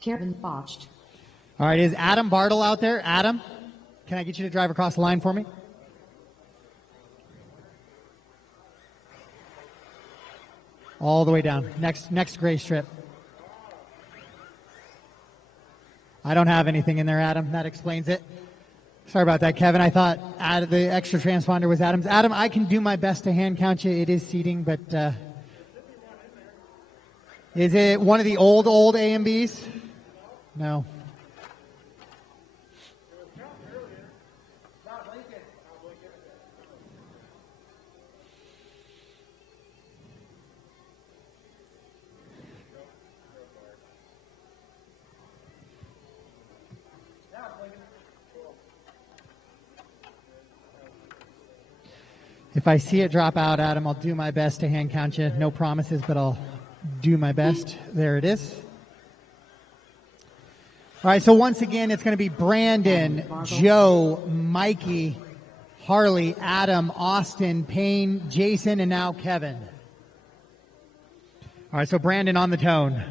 Kevin botched. All right, is Adam Bartle out there? Adam, can I get you to drive across the line for me? All the way down. Next gray strip. I don't have anything in there, Adam. That explains it. Sorry about that, Kevin. I thought the extra transponder was Adam's. Adam, I can do my best to hand count you. It is seating, but is it one of the old AMBs? No. If I see it drop out, Adam, I'll do my best to hand count you. No promises, but I'll do my best. There it is. All right, so once again, it's going to be Brandon, Joe, Mikey, Harley, Adam, Austin, Payne, Jason, and now Kevin. All right, so Brandon on the tone.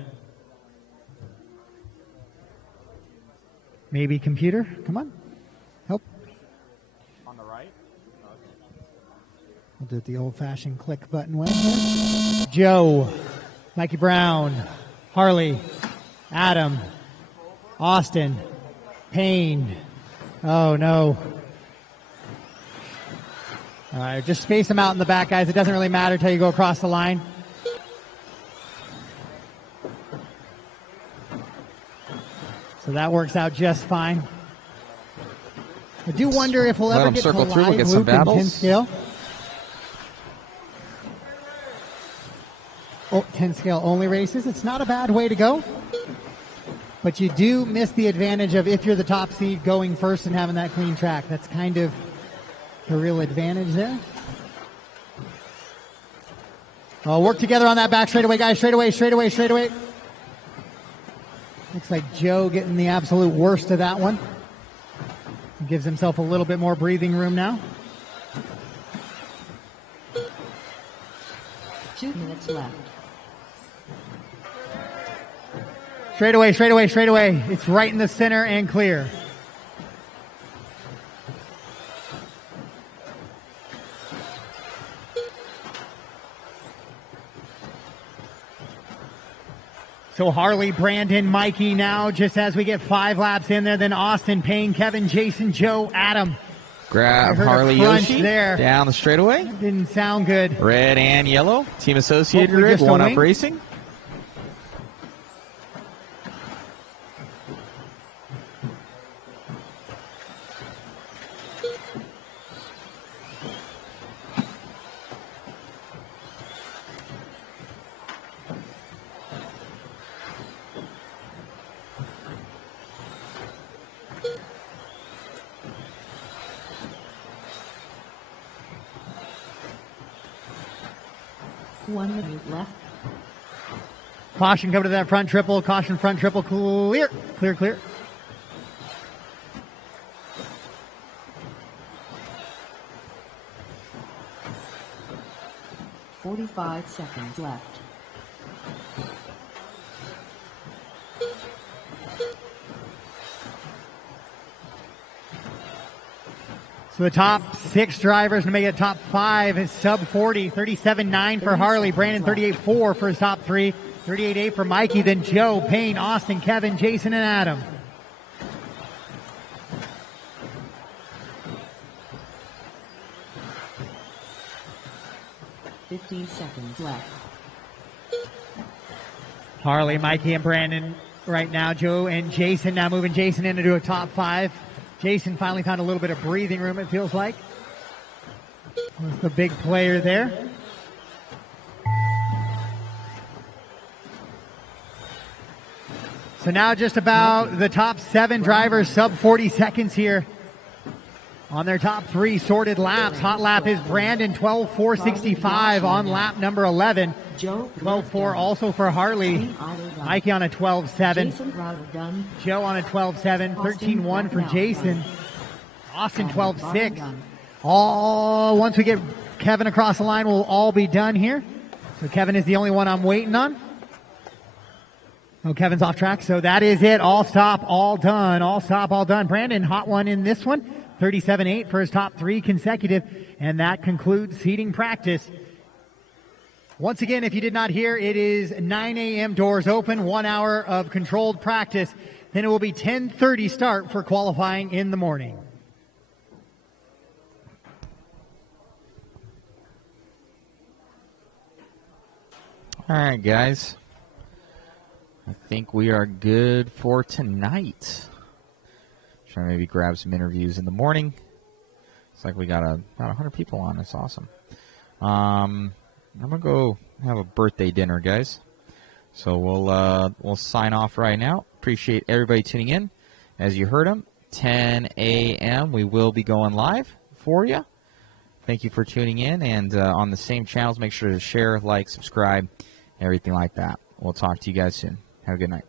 Maybe computer? Come on. Help. On the right? We'll do it the old-fashioned click button way here. Joe, Mikey Brown, Harley, Adam, Austin, Payne. Oh, no. All right, just space them out in the back, guys. It doesn't really matter until you go across the line. So that works out just fine. I do wonder if we'll ever get to live we'll get some loop and battles. 10 scale. Oh, 10 scale only races. It's not a bad way to go. But you do miss the advantage of if you're the top seed going first and having that clean track. That's kind of the real advantage there. Work together on that back straightaway, guys. Straightaway. Looks like Joe getting the absolute worst of that one. He gives himself a little bit more breathing room now. 2 minutes left. Straightaway. It's right in the center and clear. So Harley, Brandon, Mikey now, just as we get 5 laps in there, then Austin, Payne, Kevin, Jason, Joe, Adam. Grab Harley Yoshi there. Down the straightaway. Didn't sound good. Red and yellow. Team Associated Hopefully rig, just a One Up wing. Racing. One minute left. Caution coming to that front triple. Caution front triple. Clear. 45 seconds left. So the top 6 drivers to make it top 5 is sub 40. 37.9 for Harley. Brandon 38.4 for his top 3. 38.8 for Mikey. Then Joe, Payne, Austin, Kevin, Jason, and Adam. $15 seconds left. Harley, Mikey, and Brandon right now. Joe and Jason now moving Jason into a top 5. Jason finally found a little bit of breathing room, it feels like. Was the big player there. So now just about the top 7 drivers, sub 40 seconds here on their top 3 sorted laps. Hot lap is Brandon, 12.465 on lap number 11. 12.4 also for Harley. Mikey on a 12.7. Joe on a 12.7. 13.1 for Jason. Austin 12.6. All once we get Kevin across the line, we'll all be done here. So Kevin is the only one I'm waiting on. Oh, Kevin's off track, so that is it. All stop, all done. All stop, all done. Brandon, hot one in this one. 37.8 for his top 3 consecutive, and that concludes seating practice. Once again, if you did not hear, it is 9 a.m. doors open, 1 hour of controlled practice. Then it will be 10:30 start for qualifying in the morning. All right, guys. I think we are good for tonight. Try to maybe grab some interviews in the morning. It's like we got about 100 people on. That's awesome. I'm gonna go have a birthday dinner, guys. So we'll sign off right now. Appreciate everybody tuning in. As you heard them, 10 a.m. we will be going live for you. Thank you for tuning in, and on the same channels, make sure to share, like, subscribe, everything like that. We'll talk to you guys soon. Have a good night.